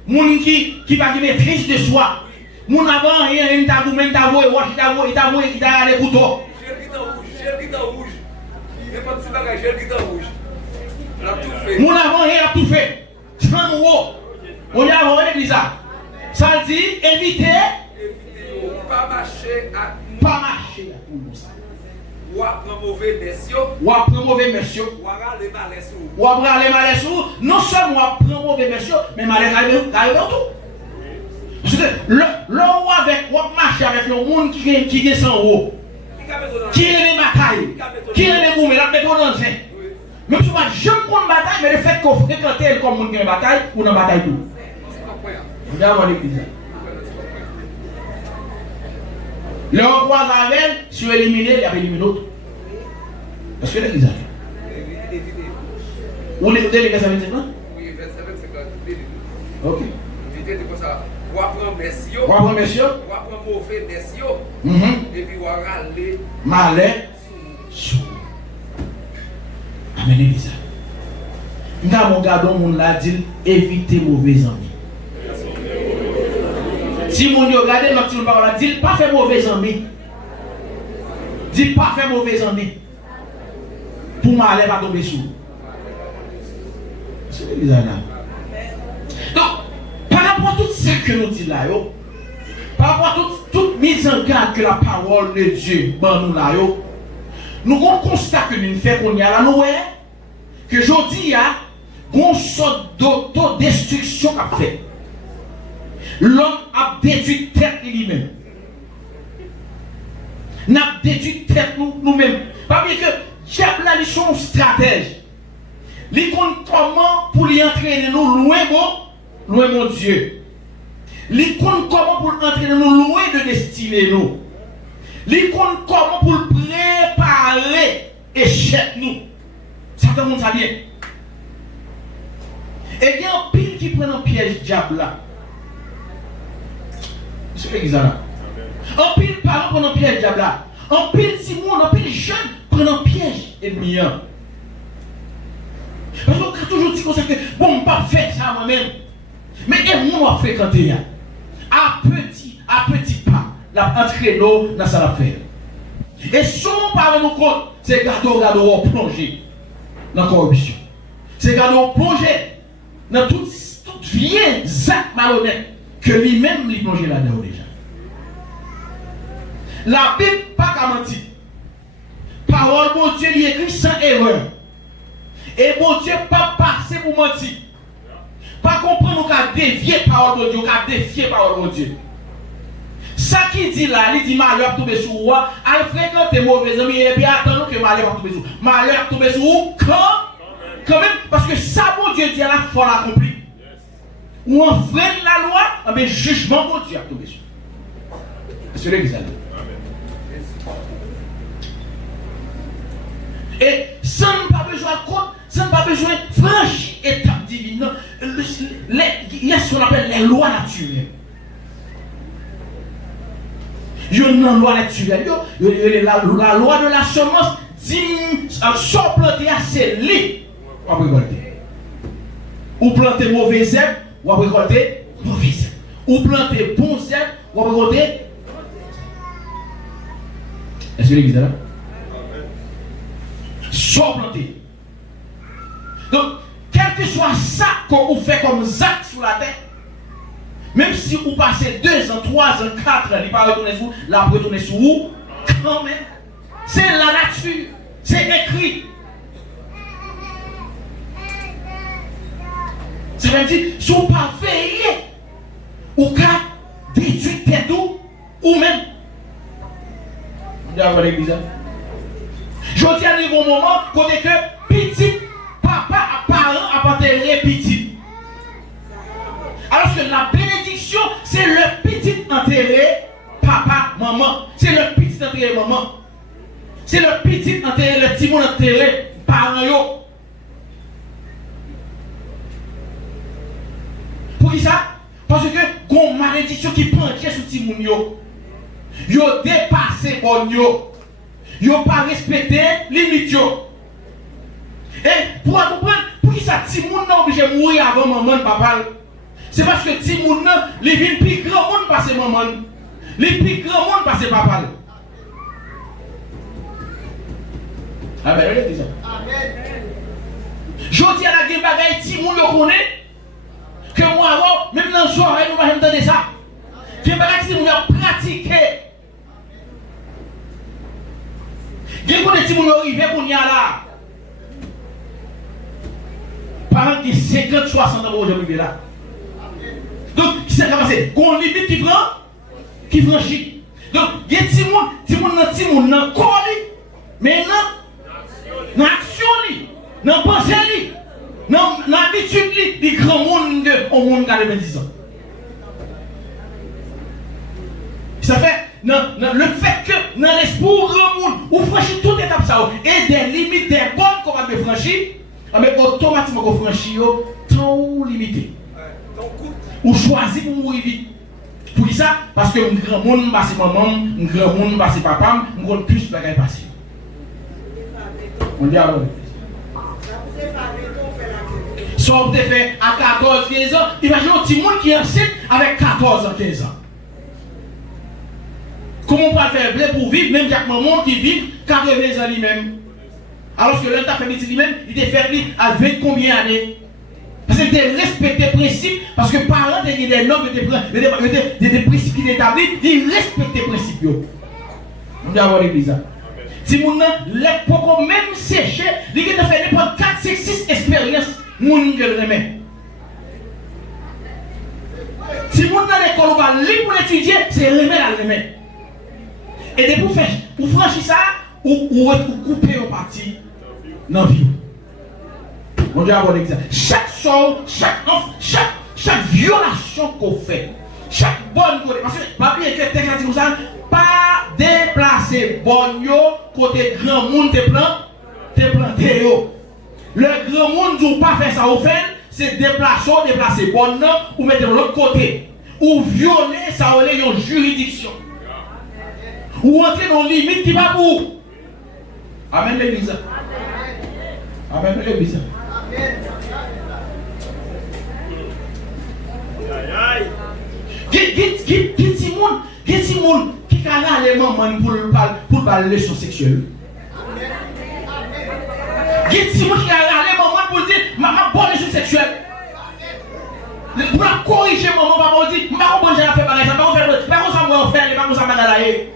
Moun qui pas maîtrise de soi. Moun avant rien il t'a vous même t'a voé watch il t'a allé couteau. Gel guitare rouge. Il pas petit bagage gel guitare rouge. On a tout fait. Moun avant rien a tout fait. Sans mot. On y a avant l'église ça. Ça dit éviter pas marcher à pas marcher pour ça. Ou apprend mauvais messieurs. Ou apprend mauvais messieurs. Ou râler malais sous. Ou râler malais sous. Non seulement apprend mauvais messieurs mais malais arrive tout. Parce que l'on avec ou marcher avec le monde qui est sans eau. Qui est les batailles. Qui est les gourmets la méthode dans le même si je ne prends bataille mais le fait qu'on fréquente comme monde qui est bataille ou dans bataille tout. Vous avez l'église. Le roi avec si vous éliminez, il y a éliminé l'autre. Est-ce que l'église a? Vous l'écoutez les versets 25 ans? Oui, verset 25 ans. Ok. Évitez comme ça. Ou apprend messieurs. Ou apprend messieurs. Ou apprend mauvais messieurs. Et puis ou râler. Malais. Sous. Amen, l'église. Nous avons gardé mon l'a dit éviter mauvais amis. Si mon yo regardez notre petit parole dit pas faire mauvais amis. Dit pas faire mauvais amis. Pour m'aller pas tomber sous. C'est l'église là. Donc par rapport à tout ça que nous disons là, par rapport à toute mise en garde que la parole de Dieu nous là, nous avons constat que nous faisons qu'on y a là, nous que aujourd'hui il y a une sorte d'autodestruction à faire. L'homme a détruit tête lui-même. N'a détruit tête nous-mêmes. Parce que diable là, ils sont stratèges. Ils comptent comment pour lui entraîner nous loin mon Dieu. Ils comptent comment pour entraîner nous loin de destiner nous. Ils comptent comment pour préparer échec nous. Ça tout le monde ça bien. Et il y a un pile qui prend un piège diable là. C'est l'église là. Un pile parent prend un piège diable là. Un pile Simon, un pile jeune prend un piège ennemi. Parce qu'on a toujours dit comme ça que bon, pas faire ça moi-même. Mais moi à fréquenter à petit pas, la entrée dans ça l'affaire. Et si on parle nous compte, c'est garder plonger dans la corruption. C'est garder plonger dans toute vieille acte malhonnête que lui-même lui plonge là-dedans déjà. La Bible pas qu'à mentir. Parole bon Dieu lui écrit sans erreur. Et bon Dieu pas passer pour mentir. Pas comprendre qu'à dévier parole de Dieu, qu'à défier parole de Dieu. Ça qui dit là, il dit malheur tomber sur moi, à fréquenter mauvais amis et puis attendons que malheur tomber sur vous. Malheur tomber sur vous quand même parce que ça bon Dieu dit là, il faut l'accomplir. Ou on freine la loi, mais jugement bon Dieu a tombé sur. C'est l'église là. Et sans pas besoin de compte, sans pas besoin de franchir étape divine, il y a ce qu'on appelle les lois naturelles. Il y a une loi naturelle, la loi de la semence dit sans planter assez lit, on va récolter. Ou planter mauvais herbe, on va récolter mauvais herbe. Ou planter bon herbe, on va récolter. Est-ce que l'église est là? Sans planter. Donc, quel que soit ça qu'on vous fait comme acte sur la terre, même si vous passez 2 ans, 3 ans, 4 ans, il ne va pas retourner sur vous, là vous retourner sur vous, quand même, c'est la nature, c'est écrit. Ça veut dire, si vous ne pas veiller, ou qu'à détruire tête ou même. Vous avez l'église. Je dis à un moment, côté que petit, papa, parent, a enterré petit. Alors que la bénédiction, c'est le petit enterré, papa, maman. C'est le petit enterré, maman. C'est le petit enterré, le petit monde enterré, parent. Pour qui ça? Parce que, il y a une malédiction qui prend sur le petit monde. Ils ont dépassé bon yo. Ils n'ont pas respecté les limites. Et pour comprendre, pour qui ça, petit monde n'a obligé de mourir avant maman et papa? C'est parce que petit monde, il vient plus grand monde passer maman. Il plus grand monde passer papa. Amen. Je dis à la gueule bagaille, petit monde connaît que moi avant, même dans le soir, nous ne entendre ça. Que bagaille, nous avons pratiqué. Quel est le petit monde arrivé pour y aller là? Par exemple, 50, 60 ans pour aujourd'hui là. Donc, c'est commencé. Qu'on limite qui franchit. Donc, il y a des petits monde dans le corps, mais dans l'action, dans la pensée, dans l'habitude, des grands monde au monde qui a 20 ans. Ça fait. Le fait que dans l'esprit grand monde, vous franchissez toute étape ça, et des limites, des bonnes qu'on va franchir, mais automatiquement qu'on franchit, temps limité. Ou choisir pour mourir vite. Pour ça, parce que un grand monde passe maman, un grand monde passe papa, un grand plus de bagages passer. On dit alors. Ça vous fait à 14-15 ans, imaginez un petit monde qui est enceinte avec 14 ans, 15 ans. Comment on peut faire blé pour vivre, même Jacques Maman qui vit 80 ans lui-même. Alors que l'un t'a fait lui-même, il était fait à 20 combien d'années? Parce qu'il était respecté principe, parce que parents étaient des normes, des principes qui établis, ils respectent les principes. On dit avoir l'église. Si mon l'époque même séché, il a fait n'importe 4, 5, 6 expériences, mon Dieu le remet. Si mon dans l'école va libre pour étudier, c'est remettre à remettre. Et de pour franchir ça, ou couper en partie dans la vie. On doit avoir l'exemple. Chaque chose, chaque violation qu'on fait, chaque bonne côté, parce que ma vie est que texte dit ça, pas déplacer bon yo côté grand monde te planté yo. Le grand monde ne pas faire ça au fait, c'est déplacer bon non ou mettre de l'autre côté. Ou violer ça ou les une juridiction. Ou entrer dans les limites qui va pour. Amen l'église. Amen l'église. Qui monde qui a les mamans pour parler de leçon sexuelle. Qui monde qui a les mamans pour dire maman bonne leçon sexuelle. Pour la corriger maman pas dire maman bonne j'ai fait par exemple pas ça moi faire pas ça bagalayer.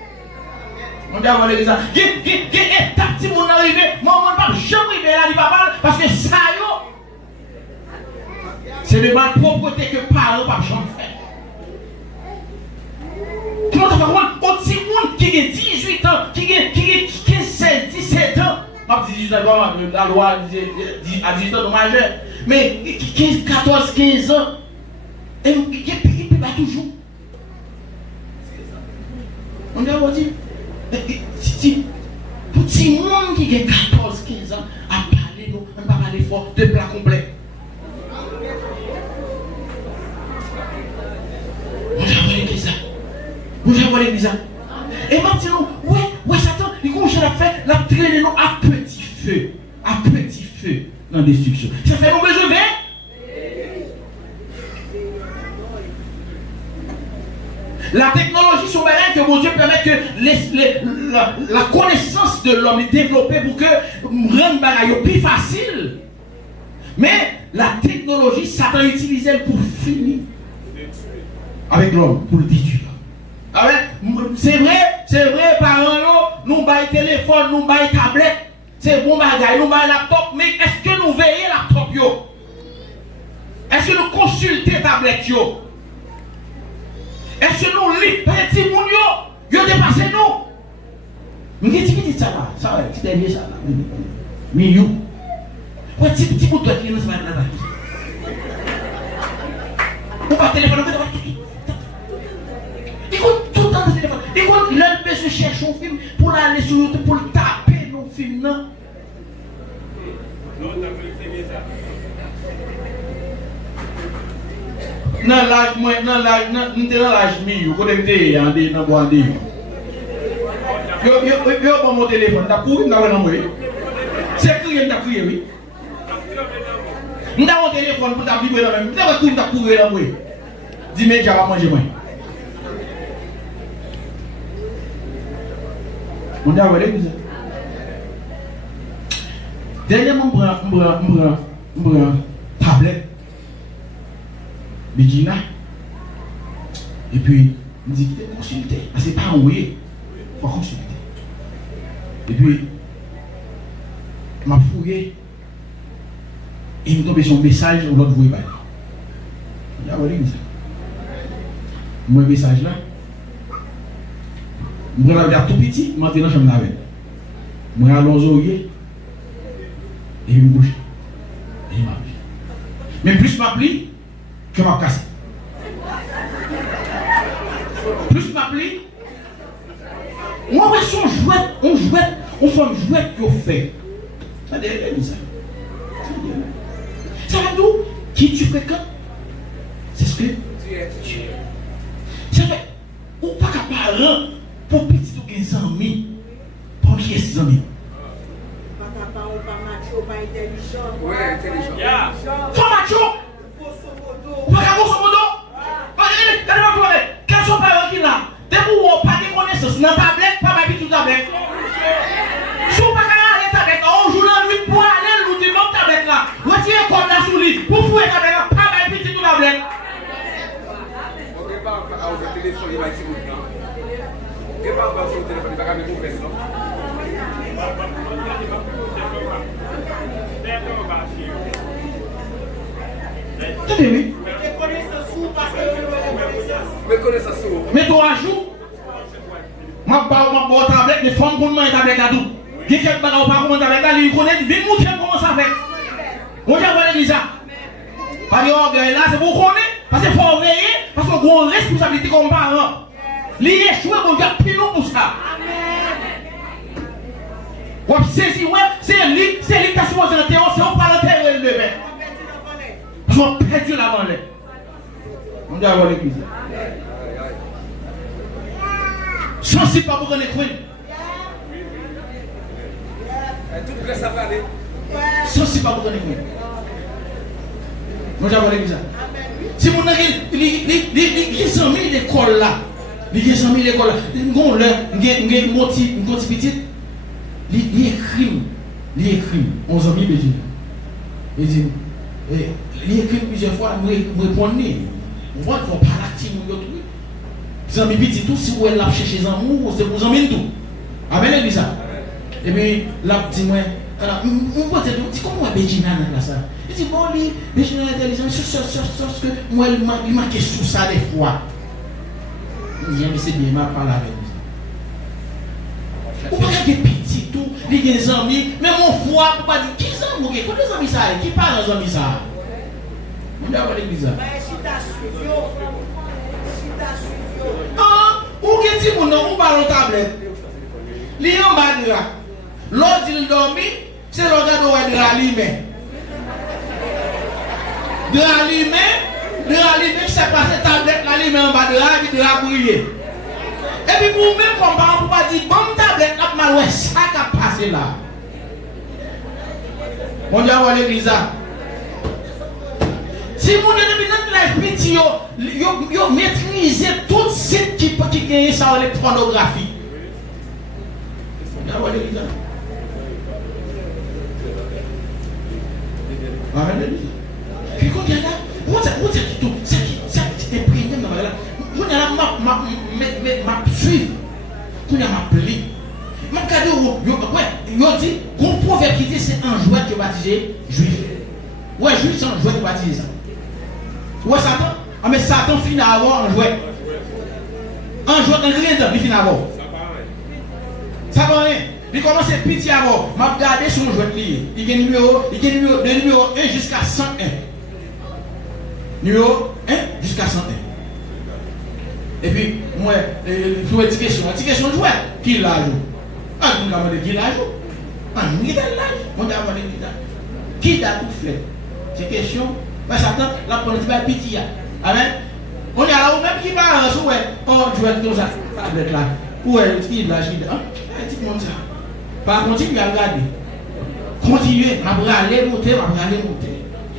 On dit avant l'église. Qui est tati mon arrivé maman pas jamais arriver là il va pas parce que ça yo c'est de malpropreté que parents pas jamais faire. Comment ça fait un petit monde qui a 18 ans, qui a 15, 16, 17 ans, pas 18 ans, la loi à 18 ans de majeur, mais 14, 15 ans, et il ne peut pas toujours. On a dit, petit monde qui a 14, 15 parler fort, 2 plats complets. On va voir l'église. On va voir l'église. Et maintenant, ouais, Satan, il commence à faire, la traîner nous à petit feu. À petit feu dans la destruction. Ça fait nous besoin de la technologie sur que mon Dieu permet que la connaissance de l'homme est développée pour que rendre bagaille plus facile. Mais la technologie, Satan utilise elle pour finir avec l'homme, pour le détruire. C'est vrai, parents, nous baillons téléphone, nous baillons tablette, c'est bon bagaille, nous baillons laptop, mais est-ce que nous veillons laptop yo? Est-ce que nous consultons tablette yo? Est-ce que nous lisons petit moun yo dépassé nous? Mais qu'est-ce que tu dis ça là? Ça va, c'est derrière ça là. Mais you. Ouais, petit bout de qui nous va là. On va téléphoner. Écoute tout le temps le téléphone. Écoute, l'un peut se chercher un film pour aller sur YouTube pour le taper nos films non. Dans l'âge milieu, quand on était dans bois yo pas mon téléphone, t'as couru dans le nom. C'est crier, t'as crié oui. M'da mon téléphone pour ta vibrer dans même. T'as couru dans moi. Dis mais j'ai pas manger moi. On a volé ça. Dernièrement m'bran tablette Begina. Et puis, il me dit qu'il faut consulter. C'est pas envoyé. Il faut consulter. Et puis, il m'a fouillé. Et il me tombe sur un message où l'autre voyait pas. Il a volé ça. Mon message là. Je me regarde tout petit, je suis dans la chambre avec. Je me regarde l'oreiller. Et il me bouge. Et il m'appelle. Mais plus m'appelle, que m'a cassé. Plus m'appelle, moi je suis on fait un jouet qu'on fait. Ça veut dire ça. Ça veut dire qui tu fréquentes, c'est ce que tu es. Ça fait, ou pas qu'à parler pour petit ou 15 amis, pour qui est 6 amis. Pas macho, pas intelligent. Oui, intelligent. Pas macho. Pas grosso modo. Quels sont les parents qui là? Dès que vous n'avez pas de connaissances, dans la tablette, pas ma petite tablette. Si vous n'avez pas de tablette, on joue la nuit pour aller nous dire non tablette là. Retirez comme la souris, pour fouiller la tablette là, pas ma petite tablette. Ok, pas au téléphone, il va être bon. Ok, pas au téléphone, il va être bon. Oui. Mais toi, ajoute, ma tablette, les femmes pour moi, tablette à tout. Qui est quelqu'un qui n'a pas comment tablette à lui, il connaît, viens montrer comment ça fait. On va voir l'église. Parce que là, c'est pour connaître, parce qu'il faut veiller, parce qu'on a une responsabilité comme parent. Lui échoué, on doit plus long pour ça. C'est lui qui a supposé le terreau, c'est on parle de terreau et le bébé. Parce qu'on a perdu la main. On doit avoir l'église. Sensible pas pour qu'on ait cru. Toute place à parler. Sensible pas pour qu'on ait cru. On doit avoir l'église. Si mon ami, les amis l'école là, les amis l'école là, on a un petit, il écrit, 11 amis, il dit, il écrit plusieurs fois, je réponds. On voit qu'il ne faut pas l'activer. Les amis disent tout, si vous allez chercher les amours, c'est pour les amis tout. Amen, l'église. Et puis, là, dis-moi, on va dire, comment Béjina là ça? Il dit, bon, Béjina est intelligent, sauf que moi, il m'a question ça des fois. Il dit, mais c'est bien, il m'a parlé avec lui. Ou pas qu'il y a des petits tout, il y a des amis, mais mon foi, on va dire, qui sont amoureux? Qui des amis ça? Qui parle des amis ça? On va voir l'église. Ou qui dit, on va la tablette. Il y a un bas de là. L'autre, il dormit, c'est l'autre qui doit être là, lui-même. de rallumer, c'est passer tablette, l'allumer en bas de là, et puis de la briller. Et puis pour même comme parent, pour pas dire, bon tablette, là, mal, ouais, ça qui a passé là. On dit à l'église là. Si vous avez dans l'âge petit, vous maîtrisez tout ce qui gagne ça avec pornographie. On dit à l'église là. Puis quand il y a là, vous avez tout, ça qui est imprégné dans la là. Vous avez là, ma suivre. Vous avez ma pli. Je dis, qu'on proverbe qui dit c'est un jouet qui est baptisé juif. Ouais, juif c'est un jouet qui est baptisé ça. Ouais, Satan. Ah, mais Satan finit à avoir un jouet. Un jouet, un rien il finit à avoir. Ça va rien. Il commence à petit à avoir. Je vais regarder son jouet lié. Il y a numéro 1 jusqu'à 101. Numéro 1 jusqu'à 101. Et puis, moi, je vais une petite question de jouet. Qui l'a joué? Ah, vous m'avez dit qui l'a joué? Ah, qui l'a joué? Qui l'a tout fait? C'est question. Mais Satan, la police va pitié. Amen. On est là où même qui va en souhait. Oh, tu vas tout ça. Avec là. Où est-ce qu'il l'a joué? Dis-moi ça. Par contre, il va regarder. Continuez à braler, monter.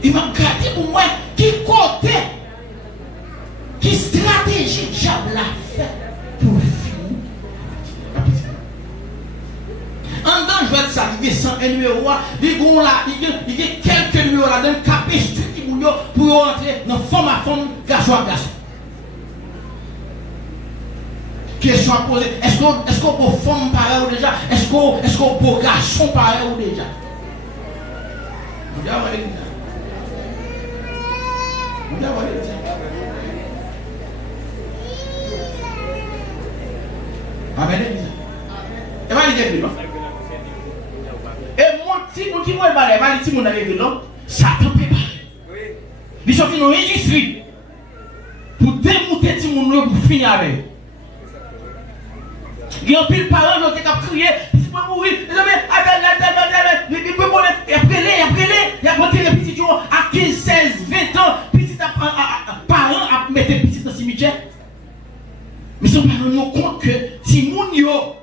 Il m'a regardé pour moi qui côté, qui stratégie diable l'a fait pour finir. En dedans, je vais dire ça, il y a 101 numéros, il y a quelques numéros là-dedans, qui pour entrer dans forme à forme, garçon à garçon. Question à poser, est-ce qu'on peut forme pareil ou déjà? Est-ce qu'on peut garçon pareil ou déjà? Amen. Et va dire non. Et mon petit mon qui va parler, va dire mon avec non. Satan prépare. Ils sont une industrie pour démonter tout le monde pour finir avec. Il y a un pile parents qui ont crié, si vous mourir, et après il y a monté les petits à 15, 16, 20 ans, petit parents à mettre les petits dans le cimetière. Mais son parents nous compte que si moun yo,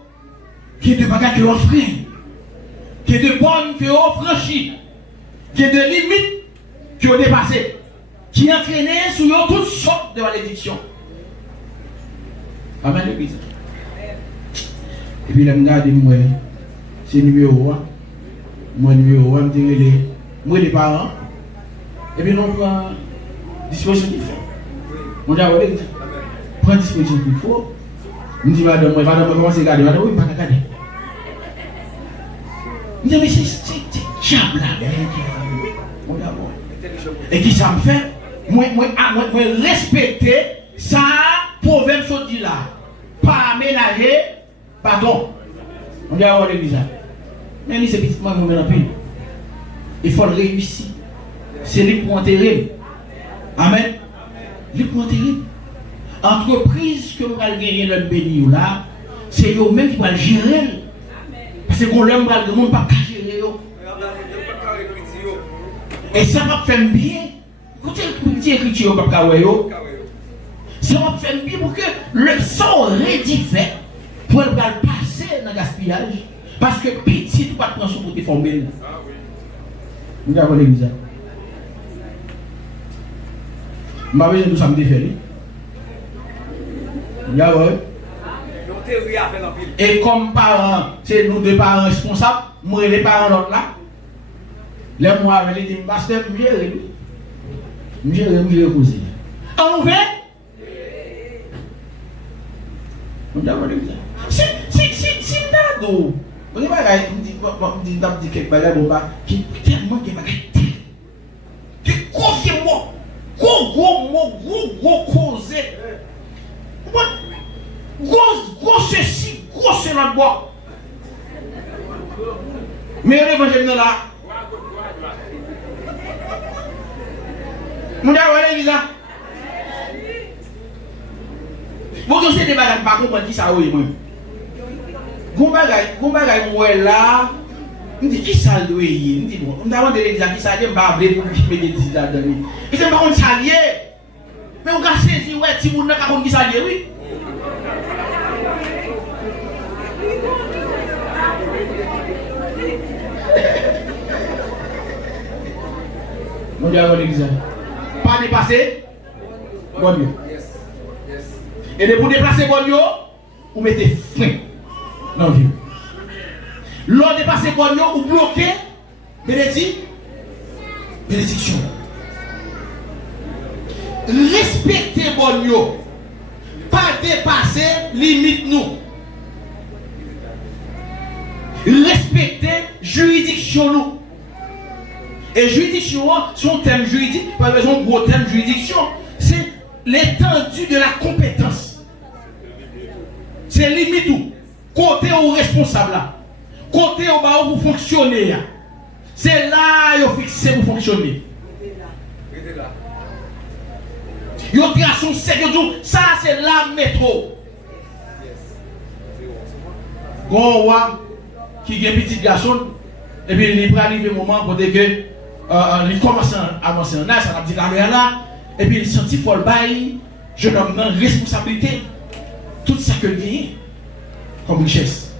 qui est de bagages qui ont offert, qui est de bornes qui ont franchi, qui est de limites qui ont dépassé, qui entraînent sur eux toutes sortes de malédictions. Amen l'église. Et puis là, je regarde moi, c'est numéro 1. Moi, numéro 1, moi, les parents. Et puis, on prend disposition qu'il faut. On dit, prends disposition qu'il faut. On dit, madame, comment c'est garder? Madame, oui, pas garder. On dit, mais c'est diable là. Et qui ça me fait? Moi, respecter ça, proverbe se dit là. Pas aménager. Pardon. On dit à l'église. Mais c'est petit moi mon pile. Il faut le réussir. C'est lui pour enterrer. Amen. Lui pour enterrer. Entreprise que vous allez gagner le béni là, c'est eux même qui vont gérer. Parce que qu'on l'aime pas le monde pas gérer. Et ça va faire bien. Écoutez le petit écriture pas kawayo. Ça va faire bien pour que le son rédifait. Pour le passer dans le gaspillage, parce que petit, tu vas prendre son côté formel. Nous avons l'église. Je vais vous samedi faire. Et comme parents, c'est nous deux parents responsables, moi et les parents l'autre là. Les moi avec les dit, pasteur, je vais poser. En ouvert? Nous avons l'église. Si vous avez dit quelque chose qui est tellement qui confie moi, gros causé, gros ceci, gros cela de bois. Mais l'évangile là. Vous avez dit ça? Vous avez des bagages pas comprendre qui ça oui moi. Goumba moi là me dit, qui ça doit y? Me dit, bon, on a demandé l'église qui ça doit pas appeler pour me dire là-dedans. Et c'est pas qu'on s'allie. Mais on a saisi, ouais, si vous n'avez pas qu'on qui s'allie, oui. Mon Dieu, l'église. Pas dépasser, bon Dieu. Et de pour déplacer bon Dieu, vous mettez frein dans le vieux. L'on dépasse bon Dieu, vous bloquez, bénédiction. Respectez bon Dieu. Pas dépasser limite nous. Respectez juridiction nous. Et juridiction, son terme juridique, par exemple, gros terme juridiction, c'est l'étendue de la compétence. C'est limite tout. Côté au responsable là. Côté au bas où vous fonctionnez. C'est là que vous fixez pour fonctionner. Vous avez son sérieux, ça c'est la métro. Quand on voit qui est un petit garçon, et puis il va arriver un moment pour dire que il commence à avancer en âge, ça va dire là, et puis il sentit folle bail, je donne une responsabilité, tout ça que il gagne comme richesse.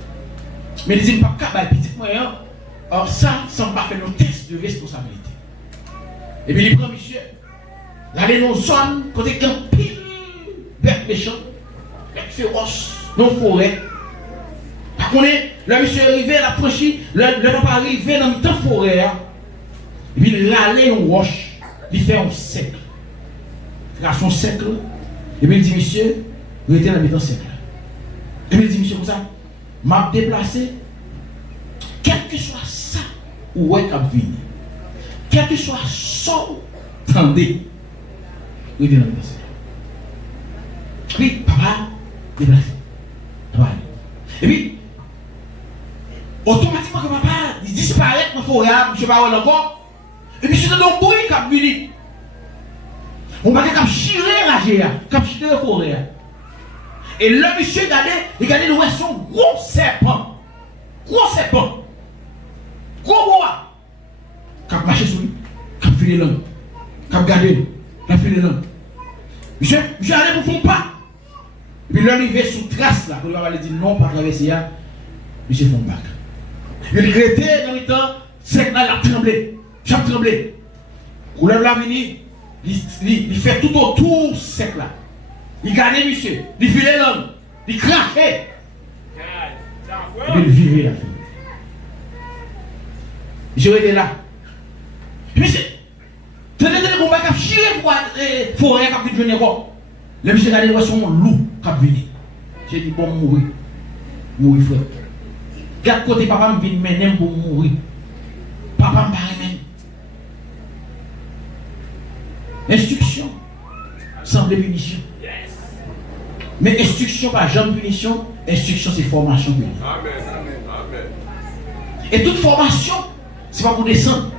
Mais il dit pas qu'à petit moyen, ça semble pas faire nos tests de responsabilité. Et puis il prend monsieur, l'aller dans une zone, côté qu'un pile, bête méchant, bête féroce, non forêt. Par contre, le monsieur est arrivé, il a franchi, le papa arrivé dans le temps forêt. Et puis il allait en roche, il fait un cercle. Il a son cercle. Et puis il dit, monsieur, vous êtes dans le cercle. Et puis il dit, monsieur, comme ça, m'a déplacé, quel que soit ça, où est-ce qu'il vient, quel que soit ça, attendez, vous êtes dans le cercle. Puis papa, déplacé. Papa. Et puis, automatiquement, que papa il disparaît dans la forêt, je ne sais pas où encore. Et puis, c'est dans le bruit qui a venu. On va dire qu'il a chiré la géa, qu'il a chiré la forêt. Et le monsieur, regardez le son gros serpent. Gros serpent. Gros bois. Qui a marché sur lui, qui a filé l'homme. Qui a gardé, qui a filé l'homme. Monsieur allait pour son pas. Et puis, l'homme est sous trace là. Pour lui aller dire non, pas traverser là. Monsieur fait un bac. Il regrettait dans le temps, c'est là, il a tremblé. J'ai tremblé. Couleur la vini, il fait tout autour sec là. Il gardait monsieur, il filait l'homme, il craquait. Et puis il vivait la vie. J'aurais été là. Monsieur, tenez le combat qui a chiré pour forêt qui a venu quoi. Le monsieur regardait le son loup qui a venu. J'ai dit bon, mourir. Mourir frère. Regarde côté papa me vient mener pour mourir. Papa me paraît même. Instruction semble punition. Mais instruction pas jamais punition, instruction c'est formation. Amen. Et toute formation, c'est pas pour descendre.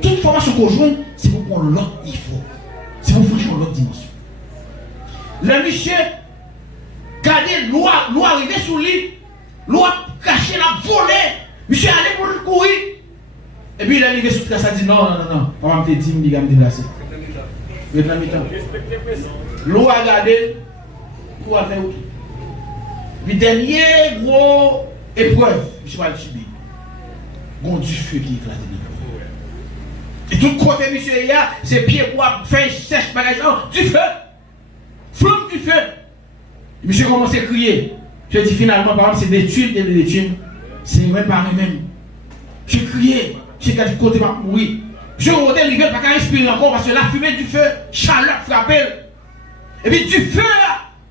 Toute formation qu'on joue, c'est pour prendre l'autre niveau. C'est pour franchir l'autre dimension. Le monsieur, regardez, l'eau arrivée sous lui, l'eau caché la volée. Monsieur allait pour le courir. Et puis il est arrivé sous le ça dit non. On va me dire, il va me déplacer. L'eau a gardé pour faire autre. Le dernier gros épreuve, je vais le subir. Bon du feu qui éclate. Et tout côté monsieur c'est pieds pour faire sèche bagage du feu. Flamme du feu. Monsieur commence à crier. Je dis finalement par exemple c'est des tuiles, c'est même pas les mêmes. Je criais, j'ai qu'à du côté pas mourir. Je rodais l'hiver, pas qu'à respirer encore parce que la fumée du feu, chaleur frappait. Et puis du feu,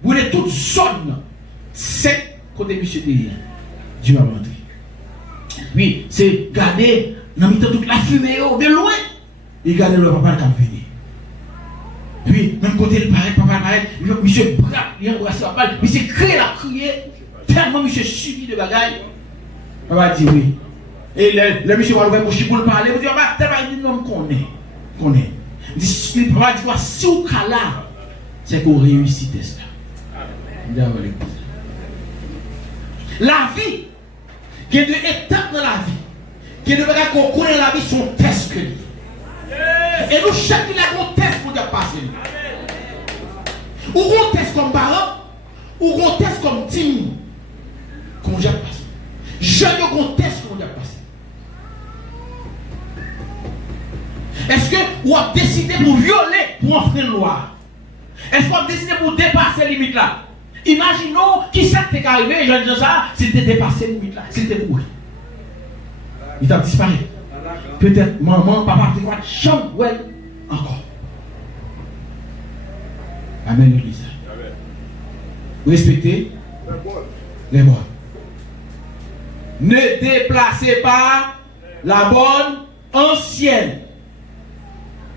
vous voulez toute zone. C'est côté monsieur derrière. Dieu va rentrer. Oui, c'est garder dans le toute la fumée de loin. Et garder le papa qui a venu. Puis, même côté le pareil, papa pareil, monsieur braque, il embrasse papa, monsieur crie la crier, tellement monsieur subit de bagaille. Papa dit oui. Et le monsieur va ouvrir bouche pour le parler, il dit, papa, t'es pas dit non, connaît. Il dit, papa dit, si vous êtes là, c'est qu'on réussit test là. La vie, il y a deux étapes dans la vie. Il y a des bagages qu'on connaît la vie, son test que lui. Et nous, chacun a un test pour passer. Ou un test comme parent, ou un test comme team. Qu'on a passé. Je n'ai un test qu'on a passé. Est-ce que vous avez décidé pour violer, pour enfreindre une loi? Est-ce que vous avez décidé pour dépasser la limite là? Imaginons qui ça t'est arrivé, je dis ça, c'était dépasser la limite là, c'était pour lui. Il a disparu. Peut-être maman, papa, tu vois, chambre, ouais, encore. Amen, l'église. Respectez les bonnes. Ne déplacez pas la bonne ancienne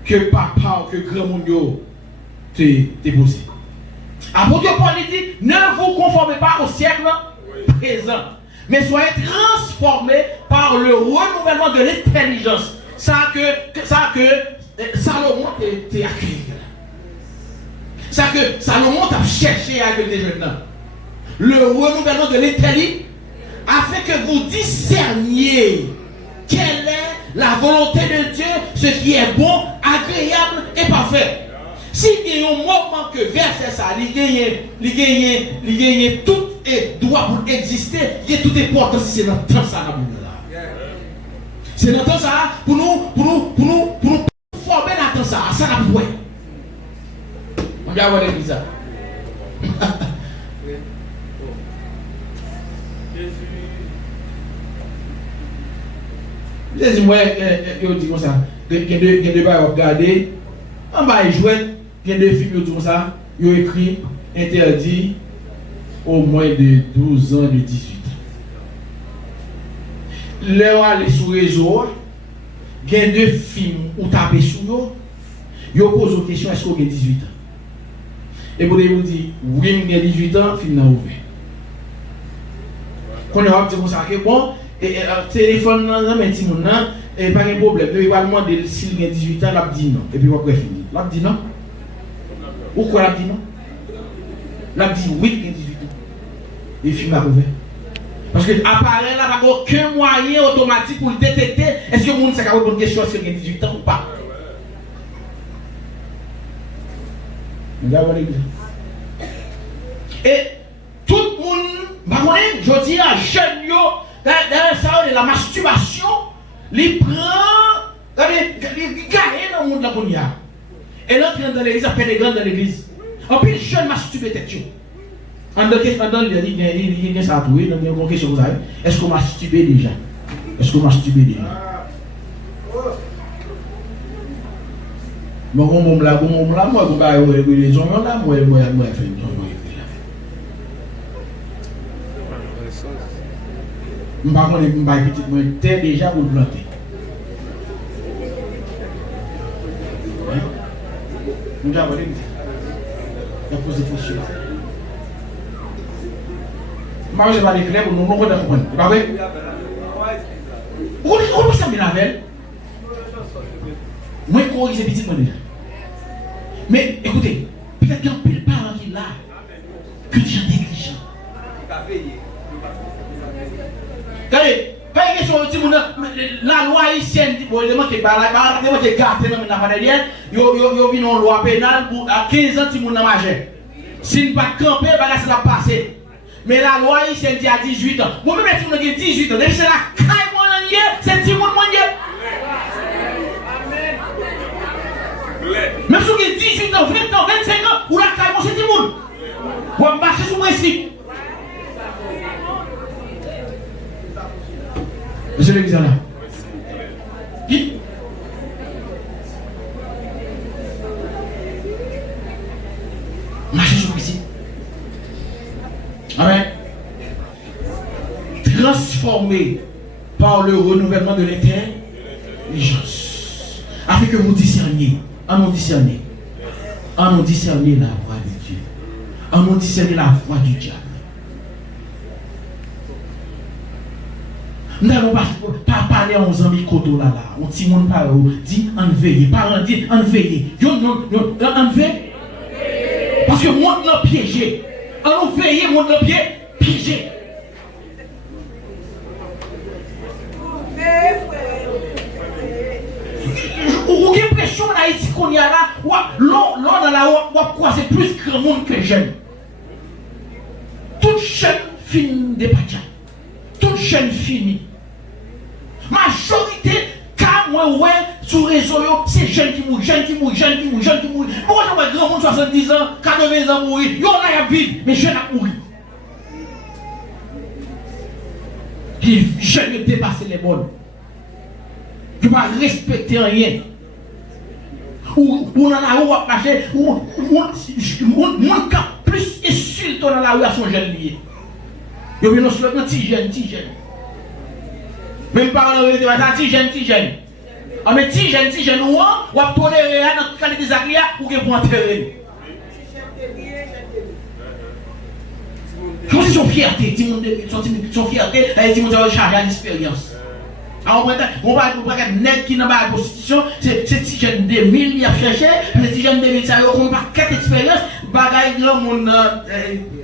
que papa ou que grand monde t'est posé. Apôtre Paul dit, ne vous conformez pas au siècle présent, mais soyez transformés par le renouvellement de l'intelligence. Ça que Salomon t'a accueilli. Ça que Salomon t'a cherché à accueillir les jeunes. Le renouvellement de l'intelligence, afin que vous discerniez quelle est la volonté de Dieu, ce qui est bon, agréable et parfait. Si il y a un moment que verset ça, il gagne tout et doit pour exister, il y a tout important si c'est dans le temps ça là. C'est dans le temps ça pour nous former dans le temps ça n'a pas. On va voir l'église. Jésus, moi, je dis comme ça. Il y a deux bails à regarder. On va y jouer. Il y a deux films qui disent ça. Ils ont écrit interdit au moins de 12 ans, de 18 ans. Là, on aller sur le réseau. Il y a deux films où taper sur eux. Ils posent une question, est-ce qu'on a 18 ans? Et vous dites, oui, il y a 18 ans, film n'a ouvert. Quand on va dire comme ça, que bon, et téléphone, et pas de problème. Il va demander s'il y a 18 ans, il a dit non. Et puis après, fini. Il a dit non. Ou quoi, il a dit non? Il a dit oui, il y a 18 ans. Et le film a ouvert. Parce que l'appareil là, il n'y a aucun moyen automatique pour le détecter. Est-ce que le monde sait répondre à une question, est-ce qu'il y a 18 ans ou pas? Et tout le monde, je dis à jeunes, dans ça, la masturbation, il prend, il gagne dans le monde là. Et l'autre dans l'église, il fait des grands dans l'église. En plus, les jeunes masturbent tête. En dans il y a ça à tout, il y a une question vous avez. Est-ce qu'on masturbe déjà? Est-ce qu'on masturbe déjà? Moi, je suis là, moi, je suis les hommes là, moi, je fais une je ne sais pas déjà vous planter. Nous avons posé des questions. Je ne sais pas les clés, nous ne pouvons pas comprendre. C'est pas vrai? Pourquoi ça me l'avait? Moi, je corrige ces petits déjà. Mais écoutez, peut-être qu'il y a un peu de parents qui là, que des gens négligents. Regardez, pas une question de la loi haïtienne, bon, il demande que les gars, ils ont une loi pénale pour 15 ans si vous n'avez majeur. Si vous ne pas camper, ça va passer. Mais la loi haïtienne dit à 18 ans. Vous-même, si vous avez 18 ans, c'est la caille monnaie, c'est petit monde monnaie. Même si vous avez 18 ans, 20 ans, 25 ans, vous la caille, c'est petit monde. Vous marchez sous principe. Monsieur l'église là. Qui? Marchez sous principe. Amen. Transformé par le renouvellement de l'intelligence. Afin que vous discerniez. En nous discerner. En nous discerner la voix de Dieu. En nous discerner la voix du diable. Nous n'allons pas parler aux amis koto là. On dit mon parole dit en veille. Parents dit en veille. En veille. Parce que monde n'a piégé. En nous veiller, monde n'a piégé. Mais frère. question en Haïti qu'on y a là, l'on dans la rue, on croise plus grand monde que jeune. Toute jeune finit des patchas. Toute jeune finit. Majorité, quand moi, ouais, sur les réseaux, c'est jeunes qui mourent. Pourquoi on a grand monde 70 ans, 80 ans mourir? Yo là, y a vivre, mais jeunes a mourir. Puis jeunes dépasser les bonnes. Tu ne vas respecter rien. Ou dans la rue, on va marcher, ou plus insulte dans la rue à son jeune lié. Il y a un petit jeune. Même pas dans le petit jeune. Ah, mais petit jeune, ou va tolérer notre qualité d'agria ou que pour enterrer. C'est son fierté, son fierté, elle dit qu'on charger à l'expérience. Alors, on va regarder net qui n'a pas de prostitution, c'est petit jeune 2000 qui a cherché, les petits jeunes 2000, ça n'a pas 4 expériences, bagaille grand monde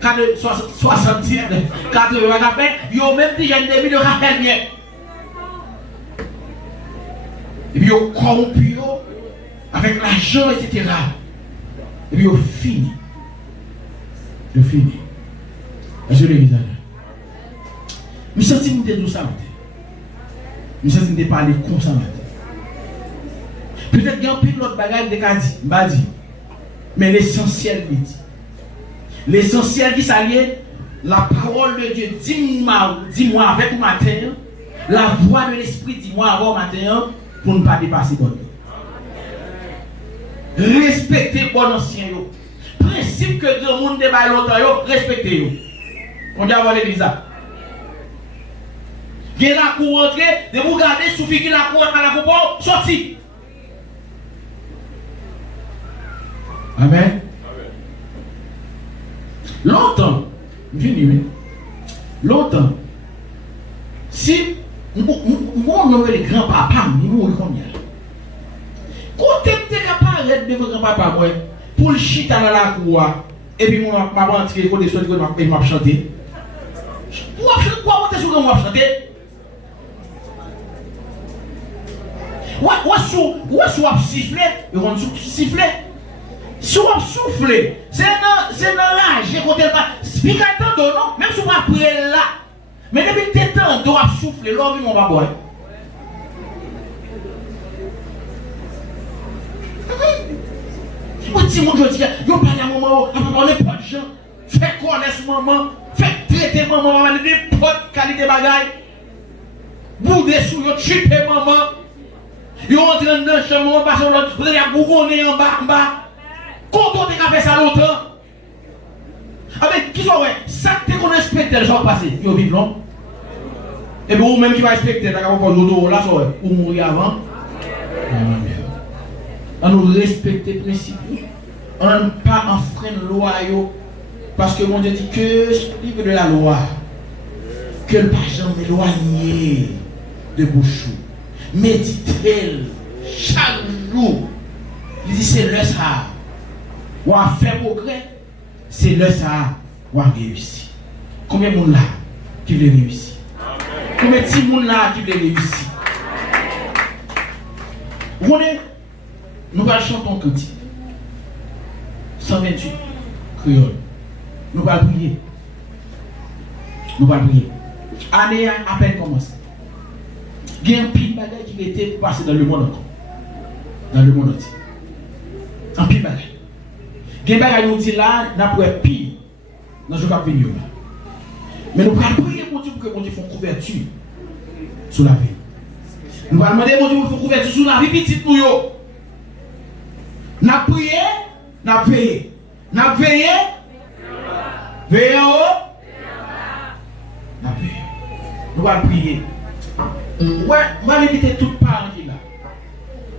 70, 80, il y a même petit jeune 2000 de rappel bien. Et puis, ils corrompu avec l'argent, etc. Et puis, ils fini. Je l'ai mis là. Je sens que je tout ça. Je sens que je parler comme ça. Peut-être qu'il y a un peu d'autres bagages de dit. Mais l'essentiel, l'essentiel qui s'allie, la parole de Dieu, dis-moi avec le matin, la voix de l'esprit, dis-moi avant le matin, pour ne pas dépasser bon. Respectez bon ancien. Principe que le monde débat longtemps, respectez-le. On dit avoir l'église. Vous avez la cour entrée, de vous garder sous figure la cour à la cour, sorti. Amen. Longtemps, longtemps, si moi on aurait les grands-papas, ils mourent combien? Quand tu es capable de devant grand-papa, pour le chita dans la cour, et puis moi, je vais rentrer côté soit je vais chanter. Pourquoi monter sur le chanter? Ou est-ce siffler? Ils vont siffler. Si on souffle, c'est dans l'âge, quand elle va. Puis quand non, même si on va prier là. Mais depuis que tu temps, tu vas souffler, l'homme il va boire. Si mon Dieu dit, yo parle à maman, on n'est pas de gens. Fais connaître maman, fais traiter maman, on va n'importe qualité bagaille. Boudez sous yo, chipez maman. Yo entre dans le chambre, parce que vous allez bougonner en bas. Quand on a fait ça longtemps, avec qui soit, ça te qu'on respecte les gens passés, ils vivent non? Et bien, vous-même qui va respecter, vous allez l'auto là, ou mourir avant. On nous respecter les principes. On n'a pas enfreindre la loi, parce que mon Dieu dit que ce livre de la loi, que le page éloigné de Bouchou, méditez chaque jour. Il dit c'est le ça. Ou à faire progrès, c'est le ça ou à réussir. Combien de monde là qui veut réussir? Combien de monde là qui veut réussir? Vous voyez, nous allons chanter un cantique. 128 créole. Nous allons prier. Année à peine commencé. Il y a un pile bagage qui était passé dans le monde encore. Dans le monde entier. Un pile bagage. Il y a un bagage là, n'a pas pire. Dans le jour qui vient. Mais nous allons prier pour Dieu pour que mon Dieu fasse couverture sur la vie. Nous allons demander mon Dieu pour faire couverture sur la vie petite nous. Nous allons prier, nous allons veiller. Nous allons veiller. Veiller en haut. Nous allons veiller. Nous allons prier. Moi, inviter tout parents qui là.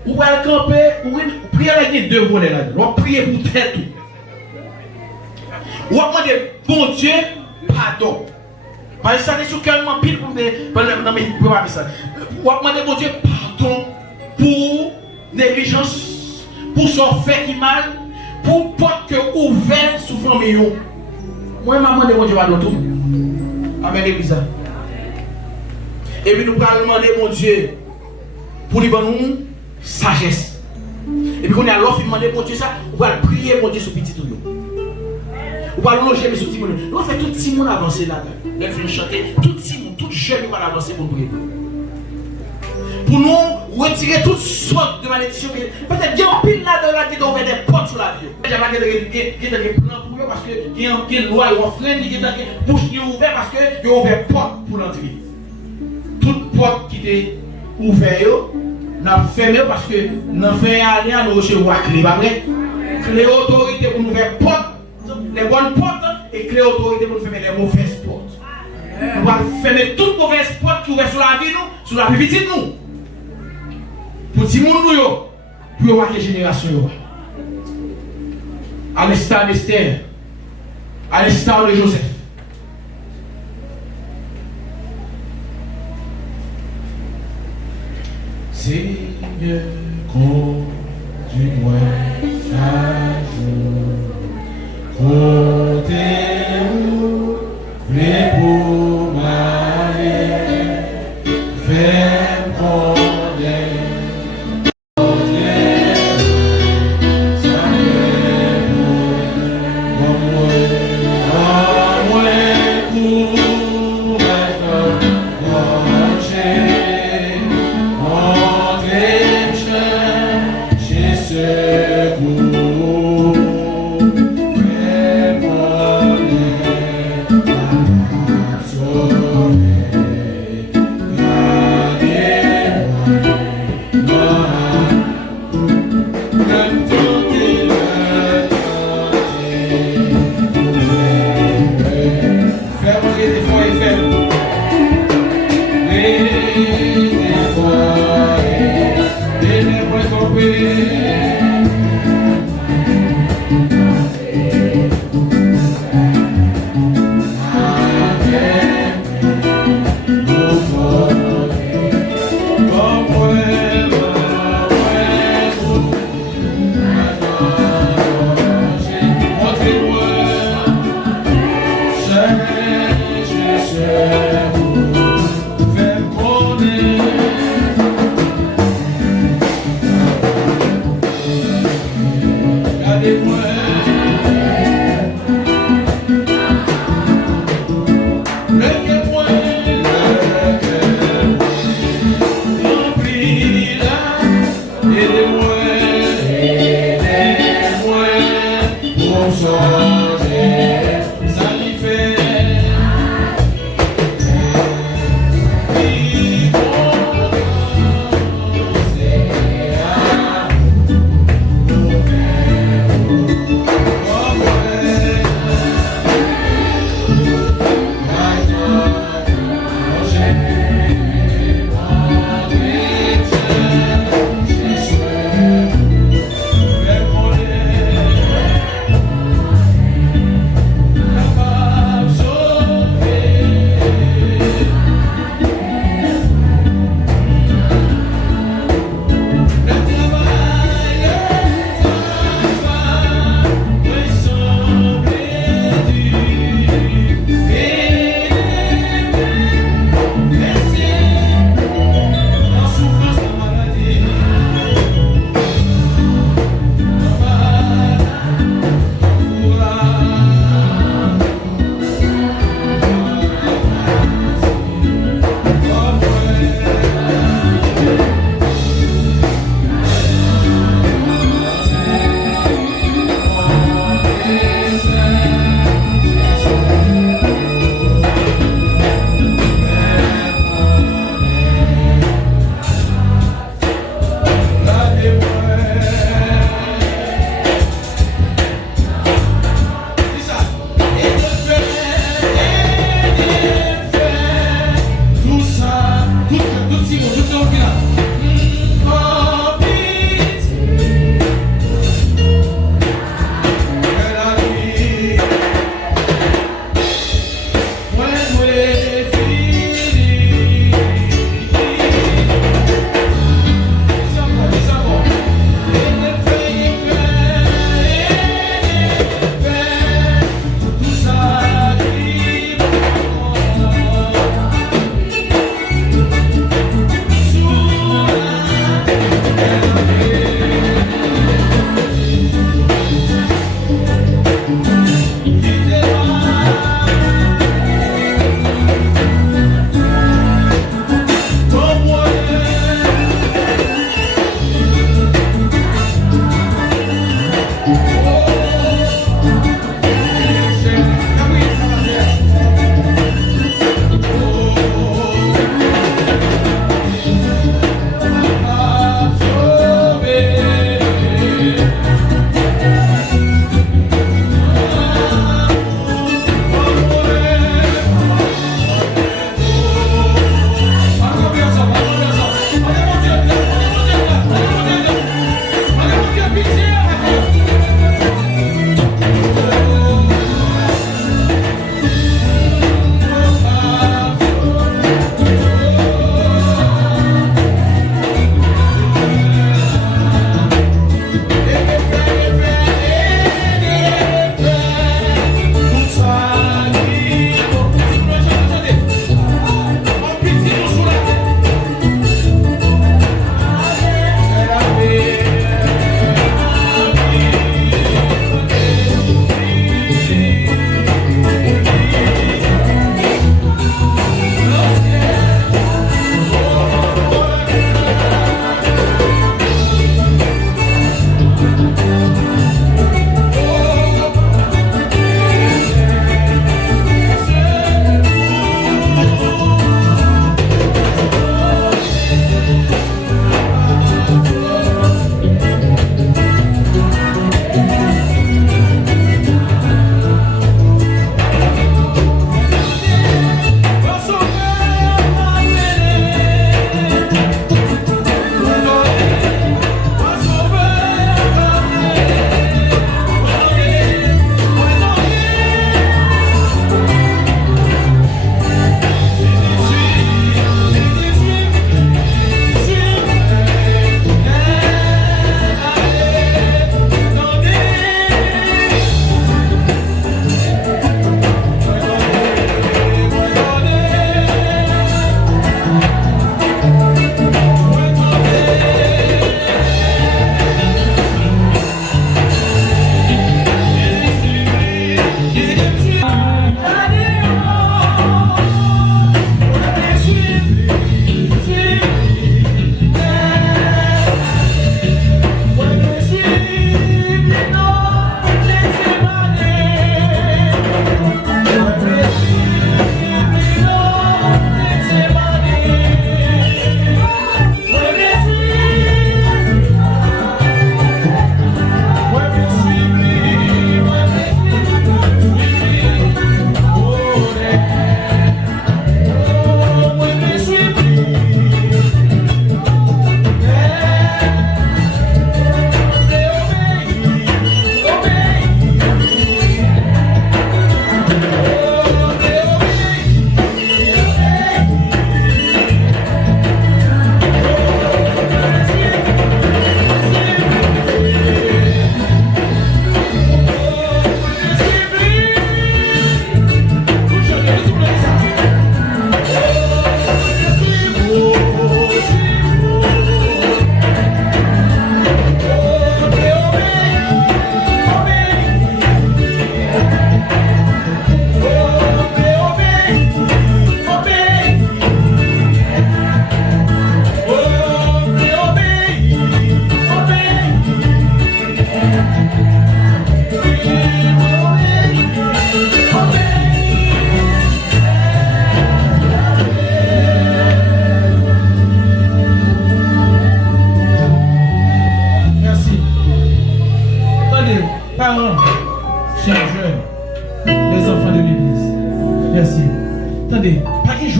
Ou va camper, ou prier avec les deux volets là. On prier pour tête. Ou demander bon Dieu pardon. Parce que ça n'est seulement pile pour mes ça. Ou demander bon Dieu pardon pour négligence, pour son fait qui mal, pour porte que ouvert sous famille. Moi, maman de bon Dieu pardon tout. Amen l'église. Et puis nous allons demander mon Dieu pour lui donner sagesse. Et puis, on a l'offre, demander pour Dieu ça, on va prier pour Dieu sur petit tout. On va loger sur petit monde. On va faire tout petit monde avancer là-dedans. On va chanter, tout petit monde, tout jeune, on va avancer pour prier. Pour nous retirer toutes sortes de malédictions. Peut-être qu'il y a un pile là-dedans qui doit ouvrir des portes sur la vie. Il y a des plans pour eux parce qu'il y a une loi, il y a un frein, il y a une bouche qui est ouverte parce qu'il y a ouvert porte pour l'entrée. Toute porte qui est ouverte, n'a fermé parce que nous faisons aller à nos recevoir clé, pas vrai? Clé autorité pour nous ouvrir porte, les bonnes portes, et clé autorité pour nous fermer les mauvaises portes. Nous allons fermer toutes les mauvaises portes qui ouvrent sur la vie, nous, sur la vie de nous. Pour tout le monde, pour voir les générations. À l'instar d'Esther, à l'instar de Joseph. Seigneur, conduis-moi chaque jour. Comptez-vous, mais pour m'aller vers mon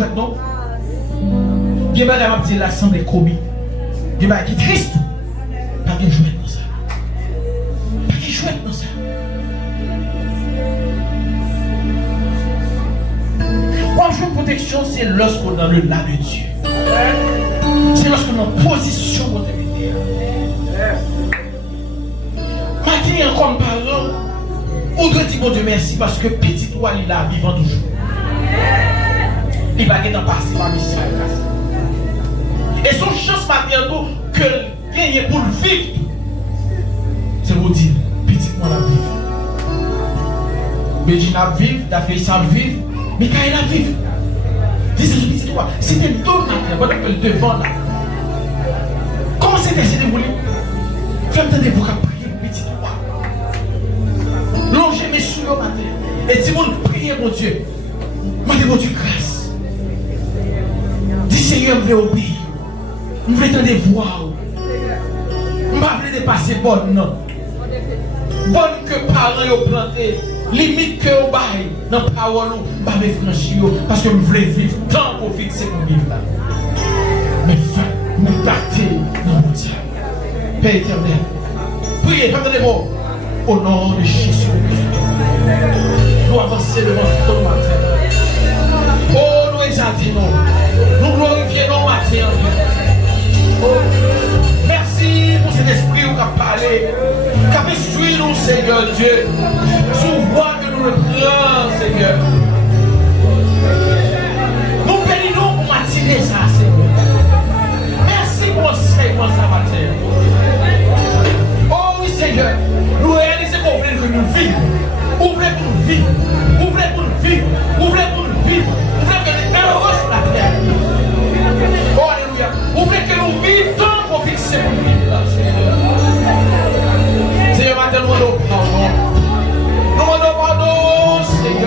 chouette, non? Il y a un petit l'assemblée commis. Il y a qui triste. Pas de chouette dans ça. Pas de chouette dans ça. Quand je veux protection, c'est lorsqu'on est dans le là de Dieu. C'est lorsqu'on est en position pour te mettre. Maintenant, comme parent, on doit dire bon Dieu merci parce que petit toi, il est vivant toujours. Il va gagner dans passer par Michel. Et son chance maintenant que gagner pour le vivre, c'est pour dire petit moi la vivre. Béjine a vivre, Daphné a vivre, Michael a vivre. Dis c'est petit toi, c'était tout matin, le devant là. Comment c'était déroulé? Faites-moi des vous prier petit toi. Longez mes sous le matin. Et dis-moi prier mon Dieu. Mandez mon Dieu grâce. Dis Seigneur, je veux obéir. Je veux entendre des voix. Je veux dépasser bonne non. Bonne que parents ont planté. Limite que vous baillez dans la parole, je ne vais pas franchir parce que je veux vivre tant pour fixer pour vivre là. Mais me battre dans mon Dieu. Père éternel, priez, faites des mots au nom de Jésus. Nous avançons devant ton matin. Oh, nous exaltons, nous glorifions matin. Oh, merci pour cet esprit qui a parlé, qui a instruit nous, Seigneur Dieu, sur voie que nous le prenons, Seigneur. Nous bénissons pour m'attirer ça, Seigneur. Merci pour l'enseignement ce matin. Oh oui, Seigneur, nous réalisons qu'on voulait que nous vivions. Ouvrez pour nous vivre. Ouvrez pour nous vivre. Ouvrez pour nous vivre. Ouvrez que nous soyons heureux sur la terre. Oh, alléluia. Ouvrez que nous vivions tant qu'on fixe pour nous vivre là, Seigneur. Seigneur, maintenant, nous demandons pardon. Nous demandons pardon, Seigneur.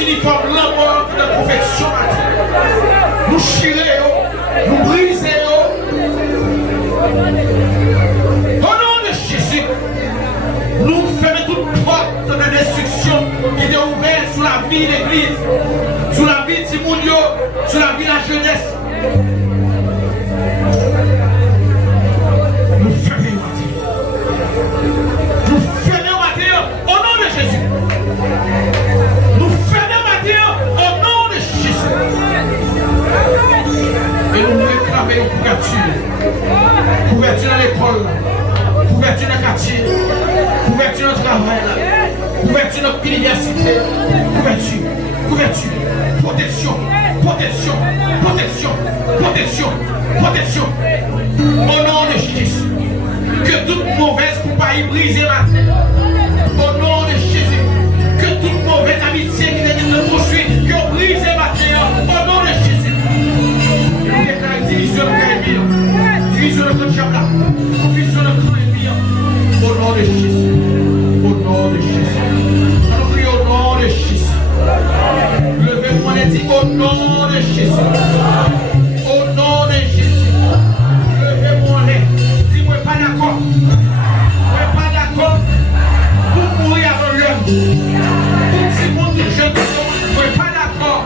uniforme l'amour de confection. Nous chirons, nous brisons. Au nom de Jésus, nous fermons toute porte de destruction qui est ouverte sur la vie de l'Église, sur la vie de Timounio, sur la vie de la jeunesse. Nous fermons matin. Nous fermons matin au nom de Jésus. Nous fermons matin au nom de Jésus. Et nous réclamons une couverture. Couverture dans l'école, couverture dans le quartier, couverture dans le travail, couverture dans l'université, couverture, protection, au nom de Jésus. Que toute mauvaise compagnie brisée matin, au nom de Jésus. Que toute mauvaise amitié qui est de construire, que brisée matin, au nom de Jésus. Et nous déclarons division de l'ennemi, division de notre chambre, confusion de notre ennemi, au nom de Jésus. Au nom de Jésus. Nous prions au nom de Jésus. Levez-moi et dites au nom de Jésus. Au nom de Jésus. Levez-moi et dis-moi pas d'accord. Moi pas d'accord. Pour mourir avant l'heure. Pour si mon Dieu, je ne suis pas d'accord.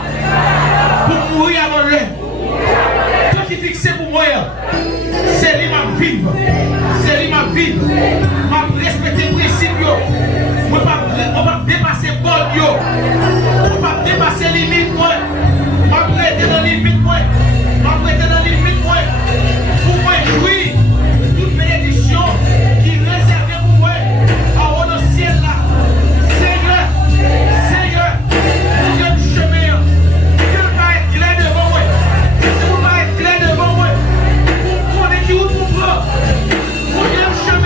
Pour mourir avant l'heure. Toi qui fixé pour mourir, c'est lui ma vivre. C'est lui ma vivre. Ma respecter les principes. On ne va pas dépasser le bon. On ne va pas dépasser les limites. On va prêter dans les limites. On va prêter dans les limites. Pour moi, jouir toute bénédiction qui est réservée pour moi en haut dans le ciel là. Seigneur, vous êtes chemin. Que va être clair devant moi. Vous va être clair devant moi. Pour connaître qui vous prend. Vous êtes chemin.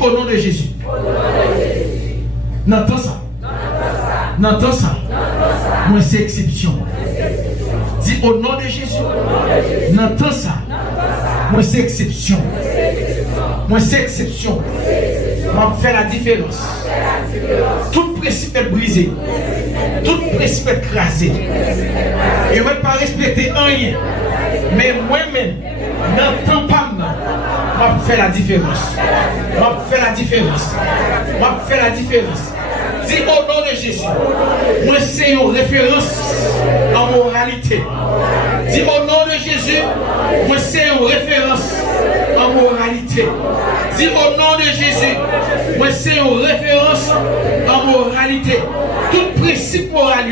Au nom de Jésus. N'entends ça. N'entends ça. Moi, c'est exception. Dis au nom de Jésus. N'entends ça. Moi, c'est exception. Moi, c'est exception. Moi, faire la différence. Tout principe est brisé. Tout principe est écrasé. Et moi, pas respecter rien. Mais moi-même, n'entends pas. Moi, faire la différence. Moi, faire la différence. Moi, faire la différence. Dis au nom de Jésus. Moi, c'est une référence en moralité. Dis au nom de Jésus. Moi, c'est une référence en moralité. Dis au nom de Jésus. Moi, c'est une référence en moralité. Tout principe moral,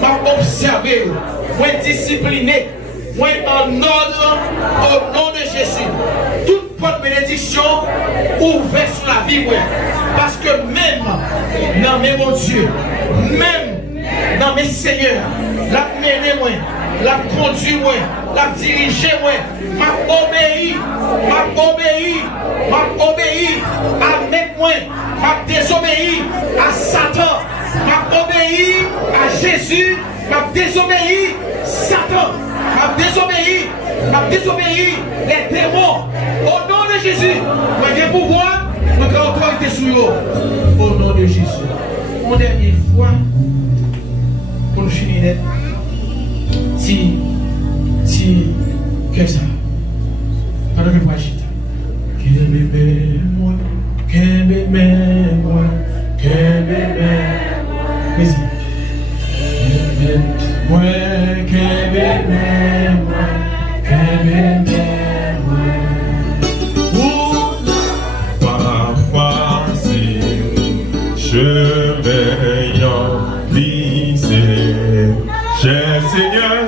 m'a observé, moi discipliné, moi en ordre au nom de Jésus. Toute bonne bénédiction ouverte sur la vie, parce que même dans mes mon Dieu, même dans mes seigneurs, la mener moi, la conduire moi, la diriger moi, m'a obéi à mettre moi, m'a désobéi à Satan, m'a obéi à Jésus, m'a désobéi Satan, m'a désobéi les démons. Au nom de Jésus, moi j'ai pouvoir, moi j'ai autorité sur eux. Au nom de Jésus. Une dernière fois, pour nous finir net, si, que ça, alors je vois agiter. Qu'aimez-moi, vas-y. Parfois c'est chemin lycée, Seigneur.